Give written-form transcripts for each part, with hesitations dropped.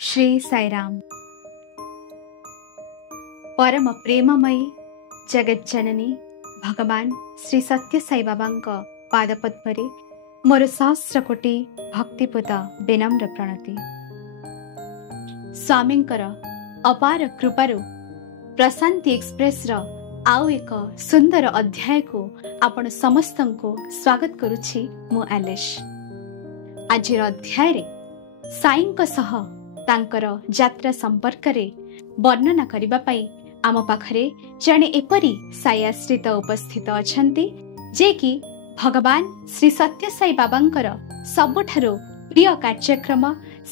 श्री साईराम। परम प्रेममयी जगज्जननी भगवान श्री सत्य साई बाबा पादपद्मरे मोर सहस्र कोटि भक्तिपूत विनम्र प्रणति। स्वामींकर अपार कृपारु प्रशांति एक्सप्रेस आउ एक सुंदर अध्याय को आपण समस्त को स्वागत करुछि मु एलिश। आज अध्याय रे साईंक सह तांकर यात्रा संपर्क रे वर्णना करिबा पई आम पाखरे जणे एपरी साई आश्रित उपस्थित अछंती जे कि भगवान श्री सत्य साई बाबांकर सबुठारु प्रिय कार्यक्रम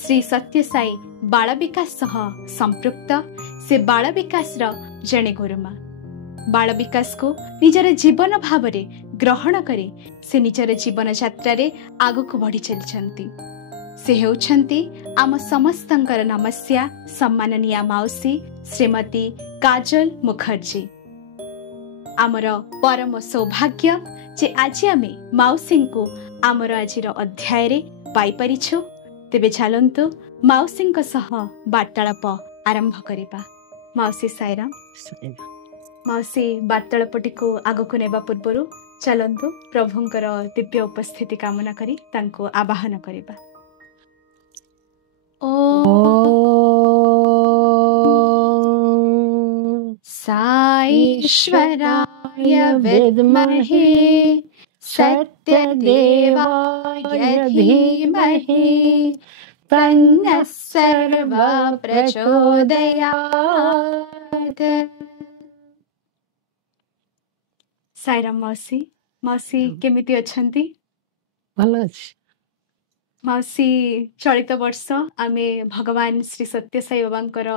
श्री सत्य साई बाल विकास सह संपृक्त से बाल विकास र जणे गुरुमा। बाल विकास को निजर जीवन भाव रे ग्रहण करे से निजर जीवन यात्रा रे आगक बढ़ी चलछंती। से हेउछंती आम समस्तंकर नमस्या सम्माननीय माउसी श्रीमती काजल मुखर्जी। आमर परम सौभाग्य जे आज आमे माउसी को आमर आजिर अध्याय रे पाई परिछु। तेबे चलंतु माउसी सह वार्तालाप आरंभ करिबा। माउसी साईराम। माउसी वार्तालापटी को आगको नेबा पूर्वरु चलंतु प्रभुंकर दिव्य उपस्थिति कामना करी तांको आवाहन करिबा। साईश्वराय विद्महे सत्यदेवाय धीमहि तन्नः सर्वः प्रचोदयात्। साईराम मौसी। मौसी केमिति अछंती? भल अछि मौसी। चलित वर्ष आमे भगवान श्री सत्य साई बाबांकर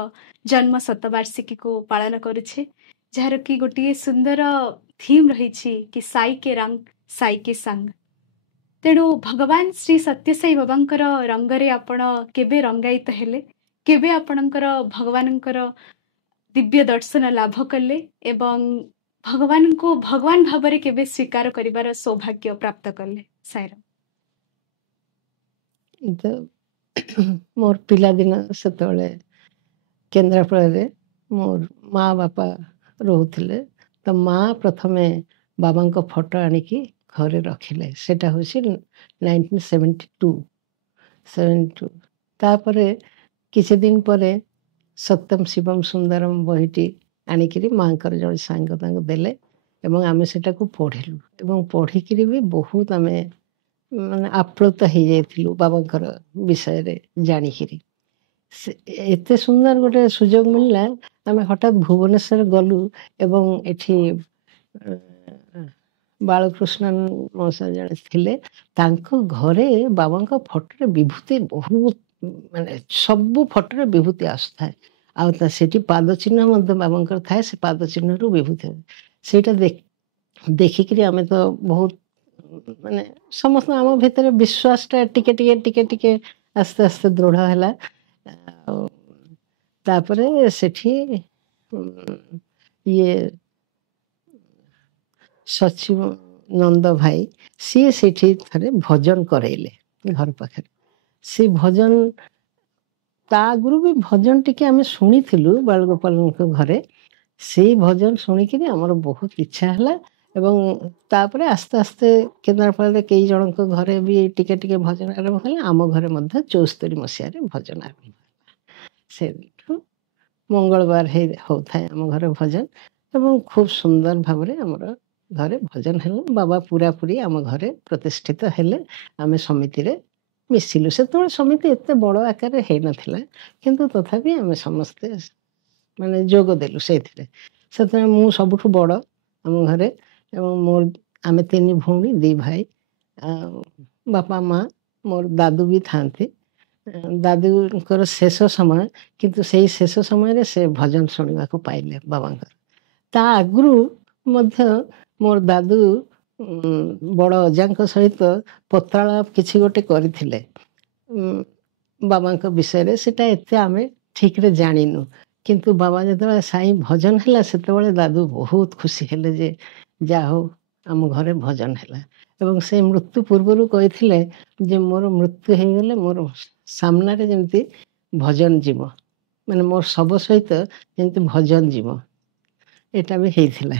जन्म शतवार्षिकी को पालन करुछे, जार कि गोटे सुंदर थीम रही कि साई के रंग साई के संग। तेणु भगवान श्री सत्य साई बाबांकर रंगरे आपण केबे रंगायित हेले, केबे आपणकर भगवानकर दिव्य दर्शन लाभ कले एवं भगवान को भगवान भावरे केबे स्वीकार करिवार सौभाग्य प्राप्त कले? साईराम। मोर पिला दिन सेतबेले केन्द्रापड़ा मोर माँ बापा रोहुथिले तो माँ प्रथमे बाबा को फोटो आनिकी घरे रखिले। सेटा होछि 1972 तापरे किछि दिन परे सत्यम शिवम सुंदरम बहिटी आनिकी माँ जन सांग तांको देले एवं आमे सेटा को पढ़िलु एवं पढ़िकी भी बहुत आमे माने आप्लुत हो जाइथिलु बाबांकर विषय रे जानिकी। एते सुंदर गोटे सुजोग मिलला। आमे हठात भुवनेश्वर गलु एवं एठी बालकृष्णन मौसा जड़े थिले तांको घरे बाबांका फोटो रे विभूति बहुत माने सब फोटो रे विभूति आसथाय आ सेठी पाद चिन्ह मध्य बाबांकर थाए। से पाद चिन्ह रु विभूति सेटा देखिकरी आमे तो बहुत माने समस्त आम भितर विश्वास टा टिके टिके टिके टिके आस्ते आस्ते दृढ़ हैला। तापरे सेठी ये सचिव नंद भाई सी सेठी थरे भजन करेले घर पाखे। से भजन ता आगुरु भी भजन टिके आमे शुणी थिलु बालगोपाल घरे। से भजन शुणिकी आमर बहुत इच्छा हैला एवं तापरे आस्ते आस्ते केन्द्रापड़ा कई जन घरे भी टिके टिके भजन आरंभ कले। आम घरे मध्य 74 मसीह भजन आरंभ से मंगलवार होता है आम घर भजन एवं खूब सुंदर भाव आमर घरे भजन है। बाबा पूरा पूरी आम घरे प्रतिष्ठित हेले। आमे समिति रे मिसिलु। से समिति एते बड़ आकार है नथिला किंतु तथापि आमे समस्ते माने जोग देलु। से मु सबुठु बड़ आम घरे एवं मोर आमे 3 भौणी 2 भाई बापा माँ मोर दादू भी थांते। दादूकर शेष समय किंतु से शेष समय से भजन शुणा को पाइले बाबांकर। ता आगुरु मध्य मोर दादू बड़ अजा सहित पत्रालाप किछि गोटे करथिले बाबांकर विषय रे। सेटा एते आमे ठीक रे जानिनु किंतु बाबा जते साई भजन हैला सेते दादू बहुत खुशी हेले जे जा हो आम घरे भजन हैला। एवं से मृत्यु पूर्व कही जे मोर मृत्यु हो गले मोर सामने जमती ଭଜନ ଯିବ, ମାନେ ମୋର ଶବ ସହିତ ଯେମିତି ଭଜନ ଯିବ, ଏଇଟା ବି ହେଇଥିଲା।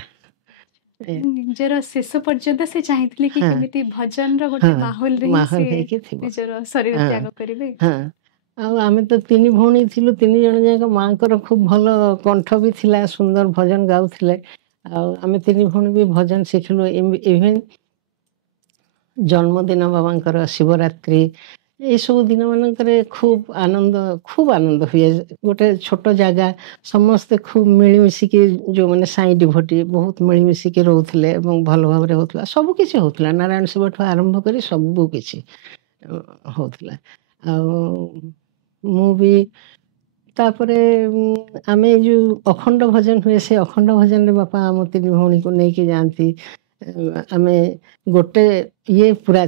ନିଜର ଶେଷ ପର୍ଯ୍ୟନ୍ତ ସେ ଚାହିଁଥିଲେ କି ହଁ କେମିତି ଭଜନର ହଁ ଗୋଟେ ମାହୋଲରେ ହିଁ ମାହୋଲ ସେ ହେଇକି ଥିବ। ନିଜର ଶରୀର ହଁ ତ୍ୟାଗ କରିବେ। ହଁ ଆଉ ଆମେ ତ 3 ଭଉଣୀ ଥିଲୁ, 3 ଜଣ ଯାକ ମାଙ୍କର ଖୁବ୍ ଭଲ କଣ୍ଠ ବି ଥିଲା, ସୁନ୍ଦର ଭଜନ ଗାଉଥିଲେ। ଆଉ ଆମେ 3 ଭଉଣୀ ବି ଭଜନ ଶିଖିଲୁ। ଇଭେନ୍ ଜନ୍ମଦିନ ବାବାଙ୍କର, ଶିବରାତ୍ରି, ଏଇସବୁ ଦିନମାନଙ୍କରେ ଖୁବ୍ ଆନନ୍ଦ ହୁଏ। ଗୋଟେ ଛୋଟ ଜାଗା, ସମସ୍ତେ ଖୁବ୍ ମିଳିମିଶିକି, ଯେଉଁମାନେ ସାଇ ଡିଭୋଟି ବହୁତ ମିଳିମିଶିକି ରହୁଥିଲେ ଏବଂ ଭଲ ଭାବରେ ହେଉଥିଲା, ସବୁକିଛି ହେଉଥିଲା। ନାରାୟଣ ସେବାଠୁ ଆରମ୍ଭ କରି ସବୁକିଛି ହେଉଥିଲା। ଆଉ ମୁଁ ବି ତାପରେ ଆମେ ଯେଉଁ ଅଖଣ୍ଡ ଭଜନ ହୁଏ, ସେ ଅଖଣ୍ଡ ଭଜନରେ ବାପା ଆମ 3 ଭଉଣୀକୁ ନେଇକି ଯାଆନ୍ତି। ଆମେ ଗୋଟେ ଇଏ ପୁରା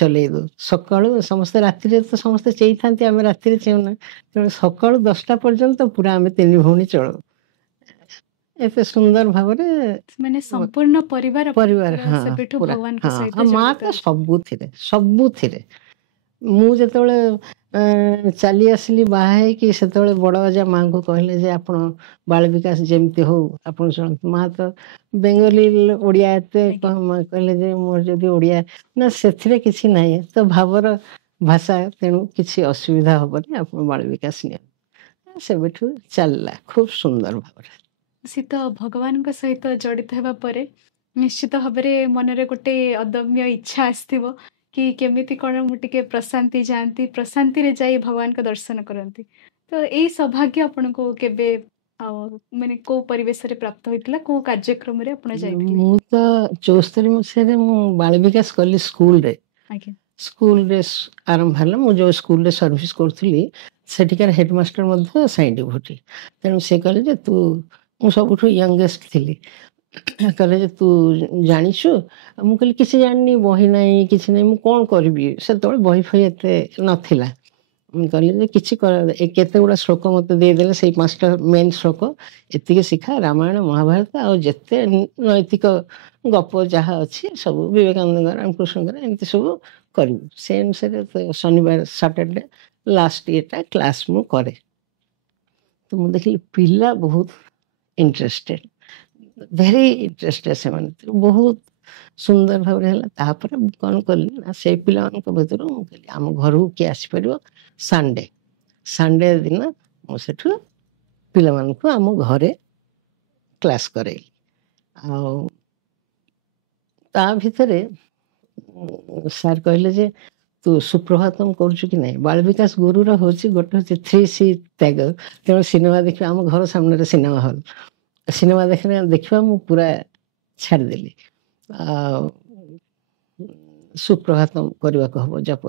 ଚଲେଇ ଦେଉ। ସକାଳୁ ସମସ୍ତେ, ରାତିରେ ତ ସମସ୍ତେ ଚେଇଥାନ୍ତି, ଆମେ ରାତିରେ ଚେଉଁନା, ତେଣୁ ସକାଳୁ 10ଟା ପର୍ଯ୍ୟନ୍ତ ପୁରା ଆମେ 3 ଭଉଣୀ ଚଳଉ। ଏତେ ସୁନ୍ଦର ଭାବରେ ମାନେ ସମ୍ପୂର୍ଣ୍ଣ ପରିବାର ପରିବାର, ଆପଣଙ୍କର ହଁ ସେବେଠୁ ପୁରା, ଭଗବାନଙ୍କ ହଁ। ସହିତ ଆଉ ମା ଜଡ଼ିତ ତ ଅଛି। ସବୁଥିରେ। ମୁଁ ଯେତେବେଳେ ଚାଲି ଆସିଲି ବାହା ହେଇକି, ସେତେବେଳେ ବଡ଼ ଅଜା ମାଆଙ୍କୁ କହିଲେ ଯେ ଆପଣ ବାଳ ବିକାଶ ଯେମିତି ହଉ ଆପଣ ଶୁଣନ୍ତୁ। ମା ତ ବେଙ୍ଗଲୀ, ଓଡ଼ିଆ ଏତେ ଆଜ୍ଞା। ମା କହିଲେ ଯେ ମୋର ଯଦି ଓଡ଼ିଆ, ନା ସେଥିରେ କିଛି ନାହିଁ, ତ ଭାବର ଭାଷା, ତେଣୁ କିଛି ଅସୁବିଧା ହବନି, ଆପଣ ବାଳ ବିକାଶ ନିଅନ୍ତୁ। ସେବେଠୁ ଚାଲିଲା ଖୁବ୍ ସୁନ୍ଦର ଭାବରେ। ସେ ତ ଭଗବାନଙ୍କ ସହିତ ଜଡ଼ିତ ହେବା ପରେ ନିଶ୍ଚିତ ଭାବରେ ମନରେ ଗୋଟେ ଅଦମ୍ୟ ଇଚ୍ଛା ଆସିଥିବ କି କେମିତି କ'ଣ ମୁଁ ଟିକେ ପ୍ରଶାନ୍ତି ଯାଆନ୍ତି, ପ୍ରଶାନ୍ତିରେ ଯାଇ ଭଗବାନଙ୍କ ଦର୍ଶନ କରନ୍ତି। ତ ଏଇ ସୌଭାଗ୍ୟ ଆପଣଙ୍କୁ କେବେ ମାନେ କୋଉ ପରିବେଶରେ ପ୍ରାପ୍ତ ହୋଇଥିଲା, କୋଉ କାର୍ଯ୍ୟକ୍ରମରେ ଆପଣ ଯାଇଥିଲେ? ମୁଁ ତ 74 ମସିହାରେ ମୁଁ ବାଳ ବିକାଶ କଲି ସ୍କୁଲରେ। ଆଜ୍ଞା। ସ୍କୁଲରେ ଆରମ୍ଭ ହେଲା। ମୁଁ ଯେଉଁ ସ୍କୁଲରେ ସର୍ଭିସ୍ କରୁଥିଲି, ସେଠିକାର ହେଡ଼ମାଷ୍ଟର ମଧ୍ୟ ସାଇ ଡିଭୋଟି। ତେଣୁ ସେ କହିଲେ ଯେ ମୁଁ ସବୁଠୁ ୟଙ୍ଗେଷ୍ଟ ଥିଲି। କହିଲେ ଯେ ତୁ ଜାଣିଛୁ? ମୁଁ କହିଲି କିଛି ଜାଣିନି, ବହି ନାହିଁ, କିଛି ନାହିଁ, ମୁଁ କ'ଣ କରିବି? ସେତେବେଳେ ବହି ଫହି ଏତେ ନଥିଲା। କହିଲେ ଯେ କିଛି କେତେ ଗୁଡ଼ା ଶ୍ଲୋକ ମୋତେ ଦେଇଦେଲେ, ସେଇ 5ଟା ମେନ୍ ଶ୍ଲୋକ, ଏତିକି ଶିଖା, ରାମାୟଣ ମହାଭାରତ ଆଉ ଯେତେ ନୈତିକ ଗପ ଯାହା ଅଛି ସବୁ, ବିବେକାନନ୍ଦଙ୍କର, ରାମକୃଷ୍ଣଙ୍କର, ଏମିତି ସବୁ କରିବୁ। ସେ ଅନୁସାରେ ଶନିବାର ସଟରଡେ ଲାଷ୍ଟ ଇଏଟା କ୍ଲାସ୍ ମୁଁ କରେ। ତ ମୁଁ ଦେଖିଲି ପିଲା ବହୁତ ଇଣ୍ଟରେଷ୍ଟେଡ୍, ଭେରି ଇଣ୍ଟରେଷ୍ଟେଡ୍। ସେମାନେ ବହୁତ ସୁନ୍ଦର ଭାବରେ ହେଲା। ତାପରେ ମୁଁ କ'ଣ କଲି ନା, ସେଇ ପିଲାମାନଙ୍କ ଭିତରୁ ମୁଁ କହିଲି ଆମ ଘରକୁ କିଏ ଆସିପାରିବ, ସଣ୍ଡେ ଦିନ ମୁଁ ସେଠୁ ପିଲାମାନଙ୍କୁ ଆମ ଘରେ କ୍ଲାସ୍ କରେଇଲି। ଆଉ ତା ଭିତରେ ସାର୍ କହିଲେ ଯେ ତୁ ସୁପ୍ରଭାତମ୍ କରୁଛୁ କି ନାହିଁ? ବାଳ ବିକାଶ ଗୁରୁର ହେଉଛି ଗୋଟେ ହେଉଛି 3C ତ୍ୟାଗ। ତେଣୁ ସିନେମା ଦେଖିବା, ଆମ ଘର ସାମ୍ନାରେ ସିନେମା ହଲ୍, ସିନେମା ଦେଖିବା ମୁଁ ପୁରା ଛାଡ଼ିଦେଲି। ଆଉ ସୁପ୍ରଭାତମ୍ କରିବାକୁ ହେବ, ଜପ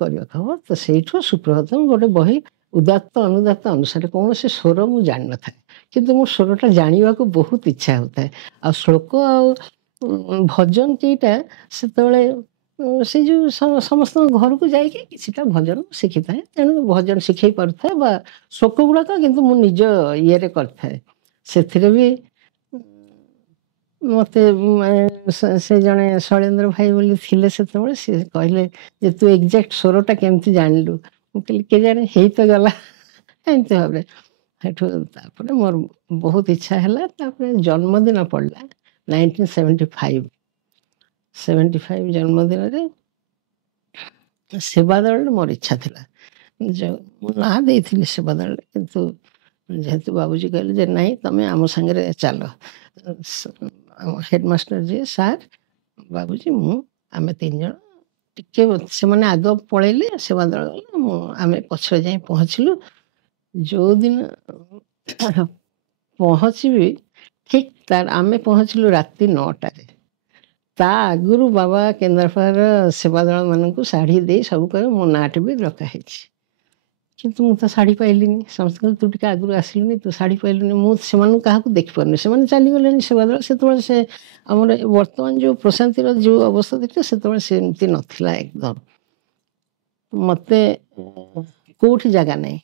କରିବାକୁ ହେବ। ତ ସେଇଠୁ ସୁପ୍ରଭାତମ୍ ଗୋଟେ ବହି, ଉଦାତ୍ତ ଅନୁଦାତ୍ତ ଅନୁସାରେ, କୌଣସି ସ୍ୱର ମୁଁ ଜାଣିନଥାଏ, କିନ୍ତୁ ମୁଁ ସ୍ୱରଟା ଜାଣିବାକୁ ବହୁତ ଇଚ୍ଛା ହେଉଥାଏ। ଆଉ ଶ୍ଲୋକ ଆଉ ଭଜନ କେଇଟା ସେତେବେଳେ ସେ ଯେଉଁ ସମସ୍ତଙ୍କ ଘରକୁ ଯାଇକି କିଛିଟା ଭଜନ ଶିଖିଥାଏ, ତେଣୁ ଭଜନ ଶିଖେଇ ପାରୁଥାଏ, ବା ଶ୍ଲୋକ ଗୁଡ଼ାକ କିନ୍ତୁ ମୁଁ ନିଜ ଇଏରେ କରିଥାଏ। ସେଥିରେ ବି ମୋତେ ସେ ଜଣେ ଶୈଳେନ୍ଦ୍ର ଭାଇ ବୋଲି ଥିଲେ ସେତେବେଳେ, ସେ କହିଲେ ଯେ ତୁ ଏକ୍ଜାକ୍ଟ ସ୍ୱରଟା କେମିତି ଜାଣିଲୁ? ମୁଁ କହିଲି କେଜାଣି ହେଇ ତ ଗଲା ଏମିତି ଭାବରେ। ସେଠୁ ତାପରେ ମୋର ବହୁତ ଇଚ୍ଛା ହେଲା। ତାପରେ ଜନ୍ମଦିନ ପଡ଼ିଲା 1975 ଜନ୍ମଦିନରେ ସେବା ଦଳରେ ମୋର ଇଚ୍ଛା ଥିଲା। ମୁଁ ନାଁ ଦେଇଥିଲି ସେବା ଦଳରେ, କିନ୍ତୁ ଯେହେତୁ ବାବୁଜୀ କହିଲେ ଯେ ନାଇଁ ତମେ ଆମ ସାଙ୍ଗରେ ଚାଲ, ଆମ ହେଡ଼ମାଷ୍ଟର ଯିଏ ସାର୍, ବାବୁଜୀ, ଆମେ 3 ଜଣ ଟିକେ, ସେମାନେ ଆଗ ପଳେଇଲେ, ସେବା ଦଳ ଗଲେ, ଆମେ ପଛରେ ଯାଇ ପହଞ୍ଚିଲୁ। ଯେଉଁଦିନ ପହଞ୍ଚିବି ଠିକ୍ ଆମେ ପହଞ୍ଚିଲୁ ରାତି 9ଟାରେ। ତା ଆଗରୁ ବାବା କେନ୍ଦ୍ରାପଡ଼ାର ସେବା ଦଳମାନଙ୍କୁ ଶାଢ଼ୀ ଦେଇ ସବୁ କହିବେ, ମୋ ନାଁଟି ବି ଡକା ହେଇଛି। କିନ୍ତୁ ମୁଁ ତ ଶାଢ଼ୀ ପାଇଲିନି। ସମସ୍ତେ କହିଲେ ତୁ ଟିକେ ଆଗରୁ ଆସିଲୁନି, ତୁ ଶାଢ଼ୀ ପାଇଲୁନି। ମୁଁ ସେମାନଙ୍କୁ କାହାକୁ ଦେଖିପାରୁନି, ସେମାନେ ଚାଲିଗଲେଣି ସେବା ଦଳ। ସେତେବେଳେ ସେ ଆମର ବର୍ତ୍ତମାନ ଯେଉଁ ପ୍ରଶାନ୍ତିର ଯେଉଁ ଅବସ୍ଥା ଦେଖିଲେ, ସେତେବେଳେ ସେମିତି ନଥିଲା ଏକଦମ। ମୋତେ କେଉଁଠି ଜାଗା ନାହିଁ,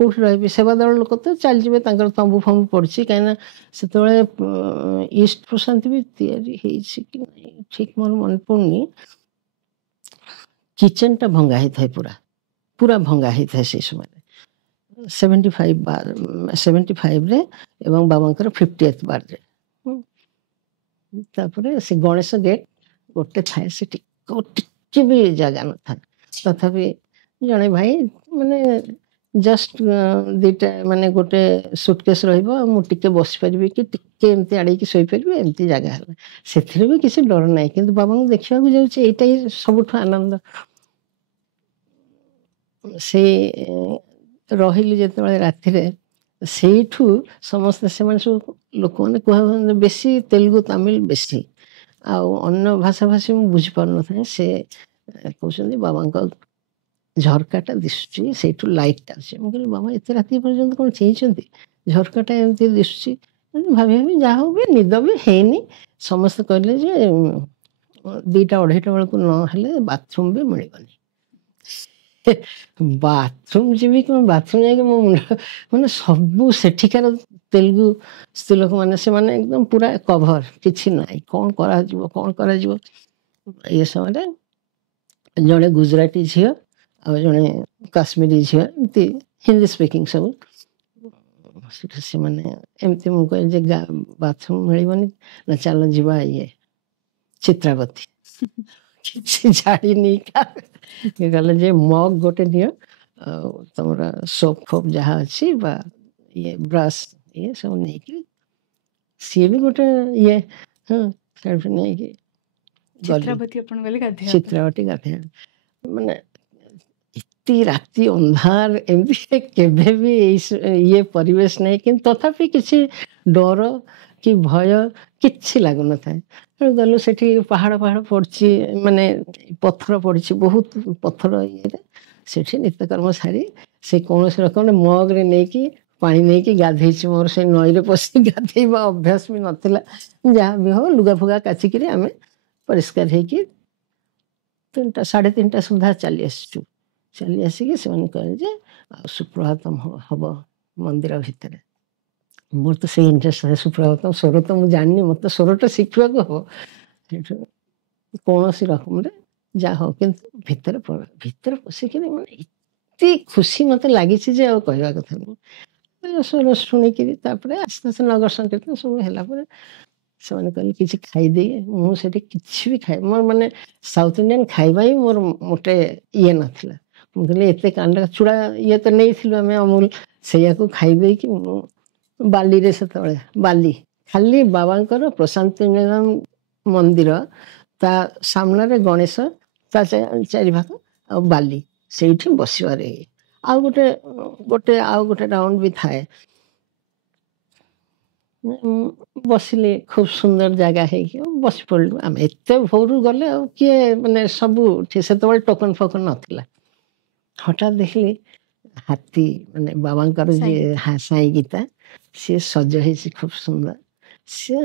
କେଉଁଠି ରହିବି? ସେବା ଦଳ ଲୋକ ତ ଚାଲିଯିବେ, ତାଙ୍କର ତମ୍ବୁ ଫମ୍ବୁ ପଡ଼ିଛି। କାହିଁକିନା ସେତେବେଳେ ଇଷ୍ଟ ପ୍ରଶାନ୍ତି ବି ତିଆରି ହେଇଛି କି ନାହିଁ ଠିକ୍ ମୋର ମନେ ପଡ଼ୁନି। କିଚେନଟା ଭଙ୍ଗା ହେଇଥାଏ, ପୁରା ଭଙ୍ଗା ହେଇଥାଏ ସେଇ ସମୟରେ। 75 ଏବଂ ବାବାଙ୍କର 50th ବାର୍ଥଡେ। ତାପରେ ସେ ଗଣେଶ ଗେଟ୍ ଗୋଟେ ଥାଏ, ସେଠି ଟିକେ ବି ଜାଗା ନଥାଏ। ତଥାପି ଜଣେ ଭାଇ ମାନେ ଜଷ୍ଟ ଦିଟା ମାନେ ଗୋଟେ ସୁଟକେସ୍ ରହିବ, ମୁଁ ଟିକେ ବସିପାରିବି କି ଟିକେ ଏମିତି ଆଡ଼େଇକି ଶୋଇପାରିବି, ଏମିତି ଜାଗା ହେଲା। ସେଥିରେ ବି କିଛି ଡର ନାହିଁ, କିନ୍ତୁ ବାବାଙ୍କୁ ଦେଖିବାକୁ ଯାଉଛି, ଏଇଟା ହିଁ ସବୁଠୁ ଆନନ୍ଦ। ସେଇ ରହିଲି ଯେତେବେଳେ ରାତିରେ, ସେଇଠୁ ସମସ୍ତେ ସେମାନେ ସବୁ ଲୋକମାନେ କୁହାନ୍ତି ବେଶୀ ତେଲୁଗୁ ତାମିଲ ବେଶୀ, ଆଉ ଅନ୍ୟ ଭାଷାଭାଷୀ ମୁଁ ବୁଝିପାରୁନଥାଏ। ସେ କହୁଛନ୍ତି ବାବାଙ୍କ ଝରକାଟା ଦିଶୁଛି, ସେଇଠୁ ଲାଇଟଟା ଅଛି। ମୁଁ କହିଲି ବାବା ଏତେ ରାତି ପର୍ଯ୍ୟନ୍ତ କ'ଣ ଚେଇଁଛନ୍ତି, ଝରକାଟା ଏମିତି ଦିଶୁଛି। ଭାବି ଭାବି ଯାହା ହଉ ବି ନିଦ ବି ହେଇନି। ସମସ୍ତେ କହିଲେ ଯେ 2ଟା 2:30 ବେଳକୁ ନହେଲେ ବାଥରୁମ୍ ବି ମିଳିବନି। ବାଥରୁମ୍ ଯିବି କ'ଣ, ବାଥରୁମ୍ ଯାଇକି ମୋ ମୁଣ୍ଡ ମାନେ ସବୁ ସେଠିକାର ତେଲୁଗୁ ସ୍ତ୍ରୀ ଲୋକମାନେ, ସେମାନେ ଏକଦମ ପୁରା କଭର, କିଛି ନାହିଁ, କ'ଣ କରାଯିବ କ'ଣ କରାଯିବ। ଏ ସମୟରେ ଜଣେ ଗୁଜୁରାଟୀ ଝିଅ ଆଉ ଜଣେ କାଶ୍ମୀରୀ ଝିଅ, ଏମିତି ହିନ୍ଦୀ ସ୍ପିକିଂ ସବୁ, ସେଠି ସେମାନେ ଏମିତି, ମୁଁ କହିଲି ଯେ ବାଥରୁମ୍ ମିଳିବନି ନା, ଚାଲ ଯିବା ଇଏ ଚିତ୍ରାବତୀ। କିଛି ଜାଣିନି ଗଲେ ଯେ ମଗ ଗୋଟେ ନିଅ, ଆଉ ତମର ସୋପ୍ ଫୋପ୍ ଯାହା ଅଛି ବା ଇଏ ବ୍ରସ୍ ଇଏ ସବୁ ନେଇକି, ସିଏ ବି ଗୋଟେ ଇଏ ନେଇକି ଚିତ୍ରାବତୀ ଗାଧେଇବା। ମାନେ ଏତେ ରାତି ଅନ୍ଧାର, ଏମିତି କେବେ ବି ଇଏ ପରିବେଶ ନାହିଁ, କିନ୍ତୁ ତଥାପି କିଛି ଡର କି ଭୟ କିଛି ଲାଗୁନଥାଏ। ଗଲୁ ସେଠି ପାହାଡ଼ ପଡ଼ିଛି, ମାନେ ପଥର ପଡ଼ିଛି, ବହୁତ ପଥର ଇଏରେ। ସେଠି ନିତ୍ୟକର୍ମ ସାରି ସେ କୌଣସି ରକମରେ ମଗରେ ନେଇକି ପାଣି ନେଇକି ଗାଧେଇଛି। ମୋର ସେଇ ନଈରେ ପଶି ଗାଧେଇବା ଅଭ୍ୟାସ ବି ନଥିଲା। ଯାହା ବି ହଉ ଲୁଗା ଫୁଗା କାଚିକିରି ଆମେ ପରିଷ୍କାର ହେଇକି 3ଟା 3:30 ସୁଦ୍ଧା ଚାଲି ଆସିଛୁ। ଚାଲି ଆସିକି ସେମାନେ କହିଲେ ଯେ ଆଉ ସୁପ୍ରଭାତମ ହବ ମନ୍ଦିର ଭିତରେ। ମୋର ତ ସେଇ ଇଣ୍ଟରେଷ୍ଟ ଥାଏ, ସୁପ୍ରଭାତମ ସ୍ୱର ତ ମୁଁ ଜାଣିନି, ମୋତେ ସ୍ୱରଟା ଶିଖିବାକୁ ହବ। ସେଠୁ କୌଣସି ରକମରେ ଯାହା ହଉ, କିନ୍ତୁ ଭିତରେ ପଶିକିରି ମାନେ ଏତେ ଖୁସି ମୋତେ ଲାଗିଛି ଯେ ଆଉ କହିବା କଥା ନୁହେଁ। ସ୍ୱର ଶୁଣିକିରି ତାପରେ ଆସ୍ତେ ଆସ୍ତେ ନଗର ସଂକୀର୍ତ୍ତନ ସବୁ ହେଲା ପରେ ସେମାନେ କହିଲେ କିଛି ଖାଇଦେଇ, ମୁଁ ସେଠି କିଛି ବି ମୋର ମାନେ ସାଉଥ ଇଣ୍ଡିଆନ ଖାଇବା ହିଁ ମୋର ମୋଟେ ଇଏ ନଥିଲା। ମୁଁ କହିଲି ଏତେ କାଣ୍ଡ ଚୂଡ଼ା ଇଏ ତ ନେଇଥିଲୁ ଆମେ ଅମୁଲ, ସେଇଆକୁ ଖାଇଦେଇକି ମୁଁ ବାଲିରେ, ସେତେବେଳେ ବାଲି ଖାଲି ବାବାଙ୍କର ପ୍ରଶାନ୍ତି ନିକେତନ ମନ୍ଦିର, ତା ସାମ୍ନାରେ ଗଣେଶ, ତା ଚାରିପାଖ ଆଉ ବାଲି, ସେଇଠି ବସିବାରେ। ଆଉ ଗୋଟେ ରାଉଣ୍ଡ ବି ଥାଏ। ବସିଲେ ଖୁବ ସୁନ୍ଦର ଜାଗା ହେଇକି ବସି ପଡ଼ିଲୁ। ଆମେ ଏତେ ଭୋରୁ ଗଲେ, ଆଉ କିଏ ମାନେ ସବୁ ସେତେବେଳେ ଟୋକନ ଫୋକନ ନଥିଲା। ହଠାତ୍ ଦେଖିଲି ହାତୀ, ମାନେ ବାବାଙ୍କର ଯିଏ ସାଇ ଗୀତା, ସିଏ ସଜ ହେଇଛି ଖୁବ ସୁନ୍ଦର। ସିଏ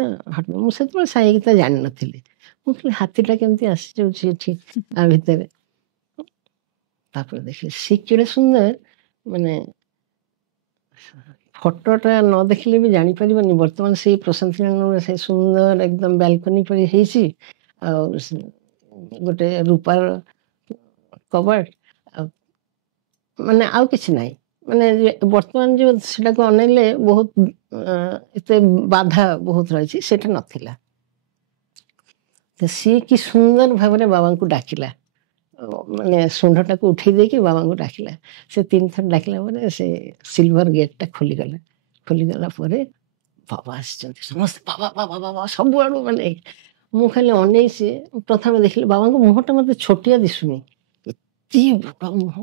ମୁଁ ସେତେବେଳେ ସାଇ ଗୀତା ଜାଣିନଥିଲି। ମୁଁ କହିଲି ହାତୀଟା କେମିତି ଆସିଯାଉଛି ଏଠି ଆ ଭିତରେ। ତାପରେ ଦେଖିଲି ସେ କେଡ଼େ ସୁନ୍ଦର, ମାନେ ଫଟୋଟା ନ ଦେଖିଲେ ବି ଜାଣିପାରିବନି। ବର୍ତ୍ତମାନ ସେଇ ପ୍ରଶାନ୍ତି ସେ ସୁନ୍ଦର ଏକଦମ ବାଲକୋନି ପରି ହେଇଛି, ଆଉ ଗୋଟେ ରୂପାର କବାଟ, ଆଉ ମାନେ ଆଉ କିଛି ନାହିଁ। ମାନେ ବର୍ତ୍ତମାନ ଯେଉଁ ସେଟାକୁ ଅନେଇଲେ ବହୁତ ଏତେ ବାଧା ବହୁତ ରହିଛି, ସେଟା ନଥିଲା। ସିଏ କି ସୁନ୍ଦର ଭାବରେ ବାବାଙ୍କୁ ଡାକିଲା, ମାନେ ଶୁଣ୍ଢଟାକୁ ଉଠେଇ ଦେଇକି ବାବାଙ୍କୁ ଡାକିଲା। ସେ 3 ଥର ଡାକିଲା ପରେ ସେ ସିଲଭର ଗେଟ୍ଟା ଖୋଲିଗଲା। ଖୋଲିଗଲା ପରେ ବାବା ଆସିଛନ୍ତି। ସମସ୍ତେ ବାବା ବାବା ବାବା ସବୁଆଡ଼ୁ, ମାନେ ମୁଁ ଖାଲି ଅନେଇଛି। ପ୍ରଥମେ ଦେଖିଲି ବାବାଙ୍କ ମୁହଁଟା ମୋତେ ଛୋଟିଆ ଦିଶୁନି, ଏତେ ବଡ଼ ମୁହଁ,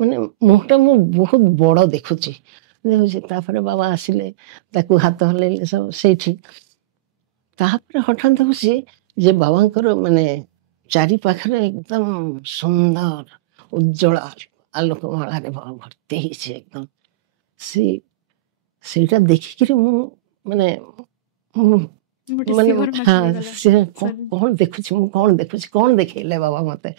ମାନେ ମୁହଁଟା ମୁଁ ବହୁତ ବଡ଼ ଦେଖୁଛି। ତାପରେ ବାବା ଆସିଲେ, ତାକୁ ହାତ ହଲେଇଲେ ସବୁ ସେଇଠି। ତାପରେ ହଠାତ୍ ଦେଖୁଛି ଯେ ବାବାଙ୍କର ମାନେ ଚାରି ପାଖରେ ଏକଦମ ସୁନ୍ଦର ଉଜ୍ଜଳ ଆଲୋକମାଳାରେ ଭର୍ତ୍ତି ହେଇଛି ଏକଦମ। ସେଇଟା ଦେଖିକିରି ମୁଁ ମାନେ ସେ କ'ଣ ଦେଖୁଛି, ମୁଁ କ'ଣ ଦେଖୁଛି, କ'ଣ ଦେଖେଇଲେ ବାବା ମତେ।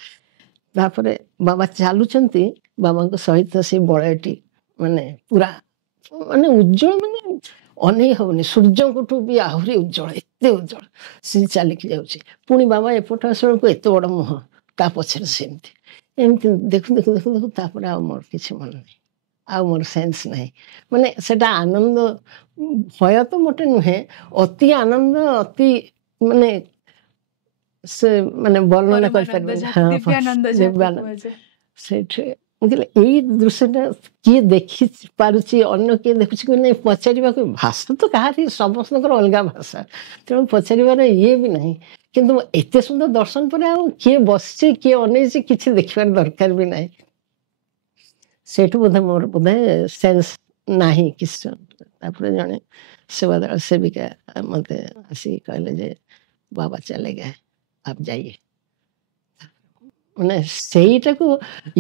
ତାପରେ ବାବା ଚାଲୁଛନ୍ତି, ବାବାଙ୍କ ସହିତ ସେ ବଳୟଟି ମାନେ ପୁରା ମାନେ ଉଜ୍ଜଳ, ମାନେ ଅନେଇ ହବନି, ସୂର୍ଯ୍ୟଙ୍କଠୁ ବି ଆହୁରି ଉଜ୍ଜଳ, ଏତେ ଉଜ୍ଜଳ ସେ ଚାଲିକି ଯାଉଛି। ପୁଣି ବାବା ଏପଟ ଆସିବାକୁ ଏତେ ବଡ଼ ମୁହଁ, ତା ପଛରେ ସେମିତି ଏମିତି ଦେଖୁ ଦେଖୁ ଦେଖୁ ଦେଖୁ ତାପରେ ଆଉ ମୋର କିଛି ମନ ନାହିଁ, ଆଉ ମୋର ସେନ୍ସ ନାହିଁ। ମାନେ ସେଟା ଆନନ୍ଦ, ଭୟ ତ ମୋଟେ ନୁହେଁ, ଅତି ଆନନ୍ଦ, ଅତି ମାନେ ସେ ମାନେ ବର୍ଣ୍ଣନା କରିପାରିବନି। ହଁ, ଦିବ୍ୟାନନ୍ଦ ଯାହାକୁ ଦିବ୍ୟାନନ୍ଦ। କୁହାଯାଏ। ସେଇଠି ମୁଁ କହିଲି ଏଇ ଦୃଶ୍ୟଟା କିଏ ଦେଖି ପାରୁଛି, ଅନ୍ୟ କିଏ ଦେଖୁଛି କି ନାହିଁ ପଚାରିବାକୁ, ଭାଷା ତ କାହାରି ସମସ୍ତଙ୍କର ଅଲଗା ଭାଷା, ତେଣୁ ପଚାରିବାର ଇଏ ବି ନାହିଁ। କିନ୍ତୁ ଏତେ ସୁନ୍ଦର ଦର୍ଶନ ପରେ ଆଉ କିଏ ବସିଛି କିଏ ଅନେଇଛି କିଛି ଦେଖିବାର ଦରକାର ବି ନାହିଁ। ସେଇଠୁ ବୋଧେ ମୋର ବୋଧେ ସେନ୍ସ ନାହିଁ କିଛି। ତାପରେ ଜଣେ ସେବାଦଳ ସେବିକା ମତେ ଆସିକି କହିଲେ ଯେ ବାବା ଚଲେ ଗए, आप जाइए। ମାନେ ସେଇଟାକୁ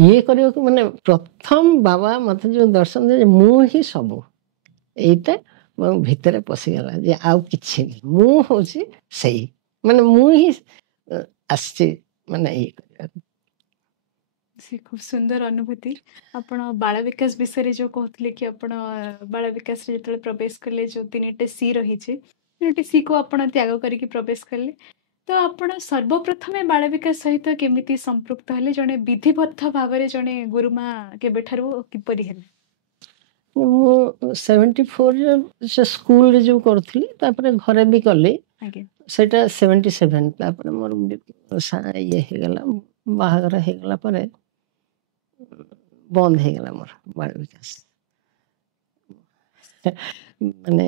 ଇଏ କରିବାକୁ, ମାନେ ପ୍ରଥମ ବାବା ମତେ ଯୋଉ ଦର୍ଶନ ଦେଲେ, ମୁଁ ହିଁ ସବୁ, ଏଇଟା ମୋ ଭିତରେ ପଶିଗଲା ଯେ ଆଉ କିଛି ନାହିଁ, ମୁଁ ହଉଛି ସେଇ, ମାନେ ମୁଁ ହିଁ ଆସିଛି ମାନେ ଇଏ କରିବାକୁ। ସେ ଖୁବ ସୁନ୍ଦର ଅନୁଭୂତି। ଆପଣ ବାଳ ବିକାଶ ବିଷୟରେ ଯୋଉ କହୁଥିଲେ କି ଆପଣ ବାଳ ବିକାଶରେ ଯେତେବେଳେ ପ୍ରବେଶ କଲେ, ଯୋଉ 3ଟି ସି ରହିଛି, 3ଟି ସି କୁ ଆପଣ ତ୍ୟାଗ କରିକି ପ୍ରବେଶ କଲେ, ତ ଆପଣ ସର୍ବପ୍ରଥମେ ବାଳ ବିକାଶ ସହିତ କେମିତି ସମ୍ପୃକ୍ତ ହେଲେ? ଜଣେ ବିଧିବଦ୍ଧ ଭାବରେ ଜଣେ ଗୁରୁମା କେବେଠାରୁ କିପରି ହେଲେ? ମୁଁ 74ରେ ସେ ସ୍କୁଲରେ ଯୋଉ କରୁଥିଲି, ତାପରେ ଘରେ ବି କଲି, ଆଜ୍ଞା ସେଇଟା 77। ତାପରେ ମୋର ଇଏ ହେଇଗଲା, ବାହାଘର ହେଇଗଲା ପରେ ବନ୍ଦ ହେଇଗଲା ମୋର ବାଳ ବିକାଶ। ମାନେ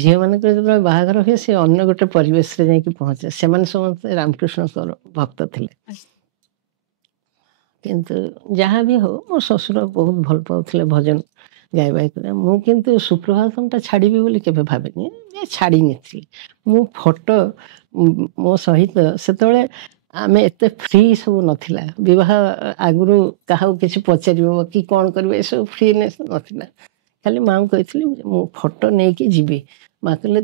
ଝିଅମାନଙ୍କର ଯେତେବେଳେ ବାହାଘର ହୁଏ, ସେ ଅନ୍ୟ ଗୋଟେ ପରିବେଶରେ ଯାଇକି ପହଞ୍ଚେ। ସେମାନେ ସମସ୍ତେ ରାମକୃଷ୍ଣଙ୍କର ଭକ୍ତ ଥିଲେ। କିନ୍ତୁ ଯାହା ବି ହଉ, ମୋ ଶ୍ୱଶୁର ବହୁତ ଭଲ ପାଉଥିଲେ ଭଜନ ଗାଇବା କରିବା। ମୁଁ କିନ୍ତୁ ସୁପ୍ରଭାତମଟା ଛାଡ଼ିବି ବୋଲି କେବେ ଭାବିନି, ଛାଡ଼ି ନଥିଲି। ମୁଁ ଫଟୋ ମୋ ସହିତ ସେତେବେଳେ ଆମେ ଏତେ ଫ୍ରି ସବୁ ନଥିଲା, ବିବାହ ଆଗରୁ କାହାକୁ କିଛି ପଚାରିବ କି କ'ଣ କରିବ ଏସବୁ ଫ୍ରିନେସ୍ ନଥିଲା। ଖାଲି ମାଆଙ୍କୁ କହିଥିଲି ମୁଁ ଫଟୋ ନେଇକି ଯିବି। ମା କହିଲେ,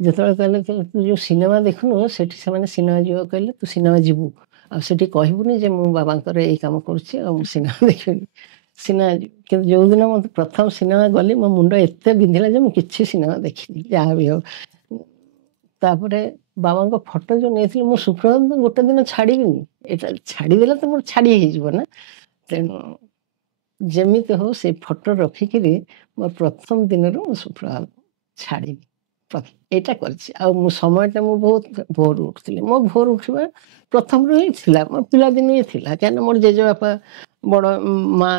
ଯେତେବେଳେ କହିଲେ ତୁ ଯେଉଁ ସିନେମା ଦେଖୁନୁ, ସେଠି ସେମାନେ ସିନେମା ଯିବାକୁ କହିଲେ ତୁ ସିନେମା ଯିବୁ, ଆଉ ସେଠି କହିବୁନି ଯେ ମୁଁ ବାବାଙ୍କର ଏଇ କାମ କରୁଛି ଆଉ ମୁଁ ସିନେମା ଦେଖିବିନି, ସିନେମା ଯିବି। କିନ୍ତୁ ଯେଉଁଦିନ ମୋତେ ପ୍ରଥମ ସିନେମା ଗଲି, ମୋ ମୁଣ୍ଡ ଏତେ ବିନ୍ଧିଲା ଯେ ମୁଁ କିଛି ସିନେମା ଦେଖିନି, ଯାହା ବି ହଉ। ତାପରେ ବାବାଙ୍କ ଫଟୋ ଯେଉଁ ନେଇଥିଲି, ମୁଁ ସୁପ୍ରଭାତ ଗୋଟେ ଦିନ ଛାଡ଼ିବିନି, ଏଇଟା ଛାଡ଼ିଦେଲେ ତ ମୋର ଛାଡ଼ି ହେଇଯିବ ନା, ତେଣୁ ଯେମିତି ହଉ ସେଇ ଫଟୋ ରଖିକିରି ମୋ ପ୍ରଥମ ଦିନରୁ ମୁଁ ସୁପ୍ରଭାତ ଛାଡ଼ିନି, ଏଇଟା କରିଛି। ଆଉ ମୁଁ ସମୟଟା ମୁଁ ବହୁତ ଭୋର ଉଠୁଥିଲି। ମୋ ଭୋର ଉଠିବା ପ୍ରଥମରୁ ହିଁ ଥିଲା, ମୋ ପିଲାଦିନୁ ହିଁ ଥିଲା। କାହିଁକିନା ମୋର ଜେଜେବାପା, ବଡ଼ ମା,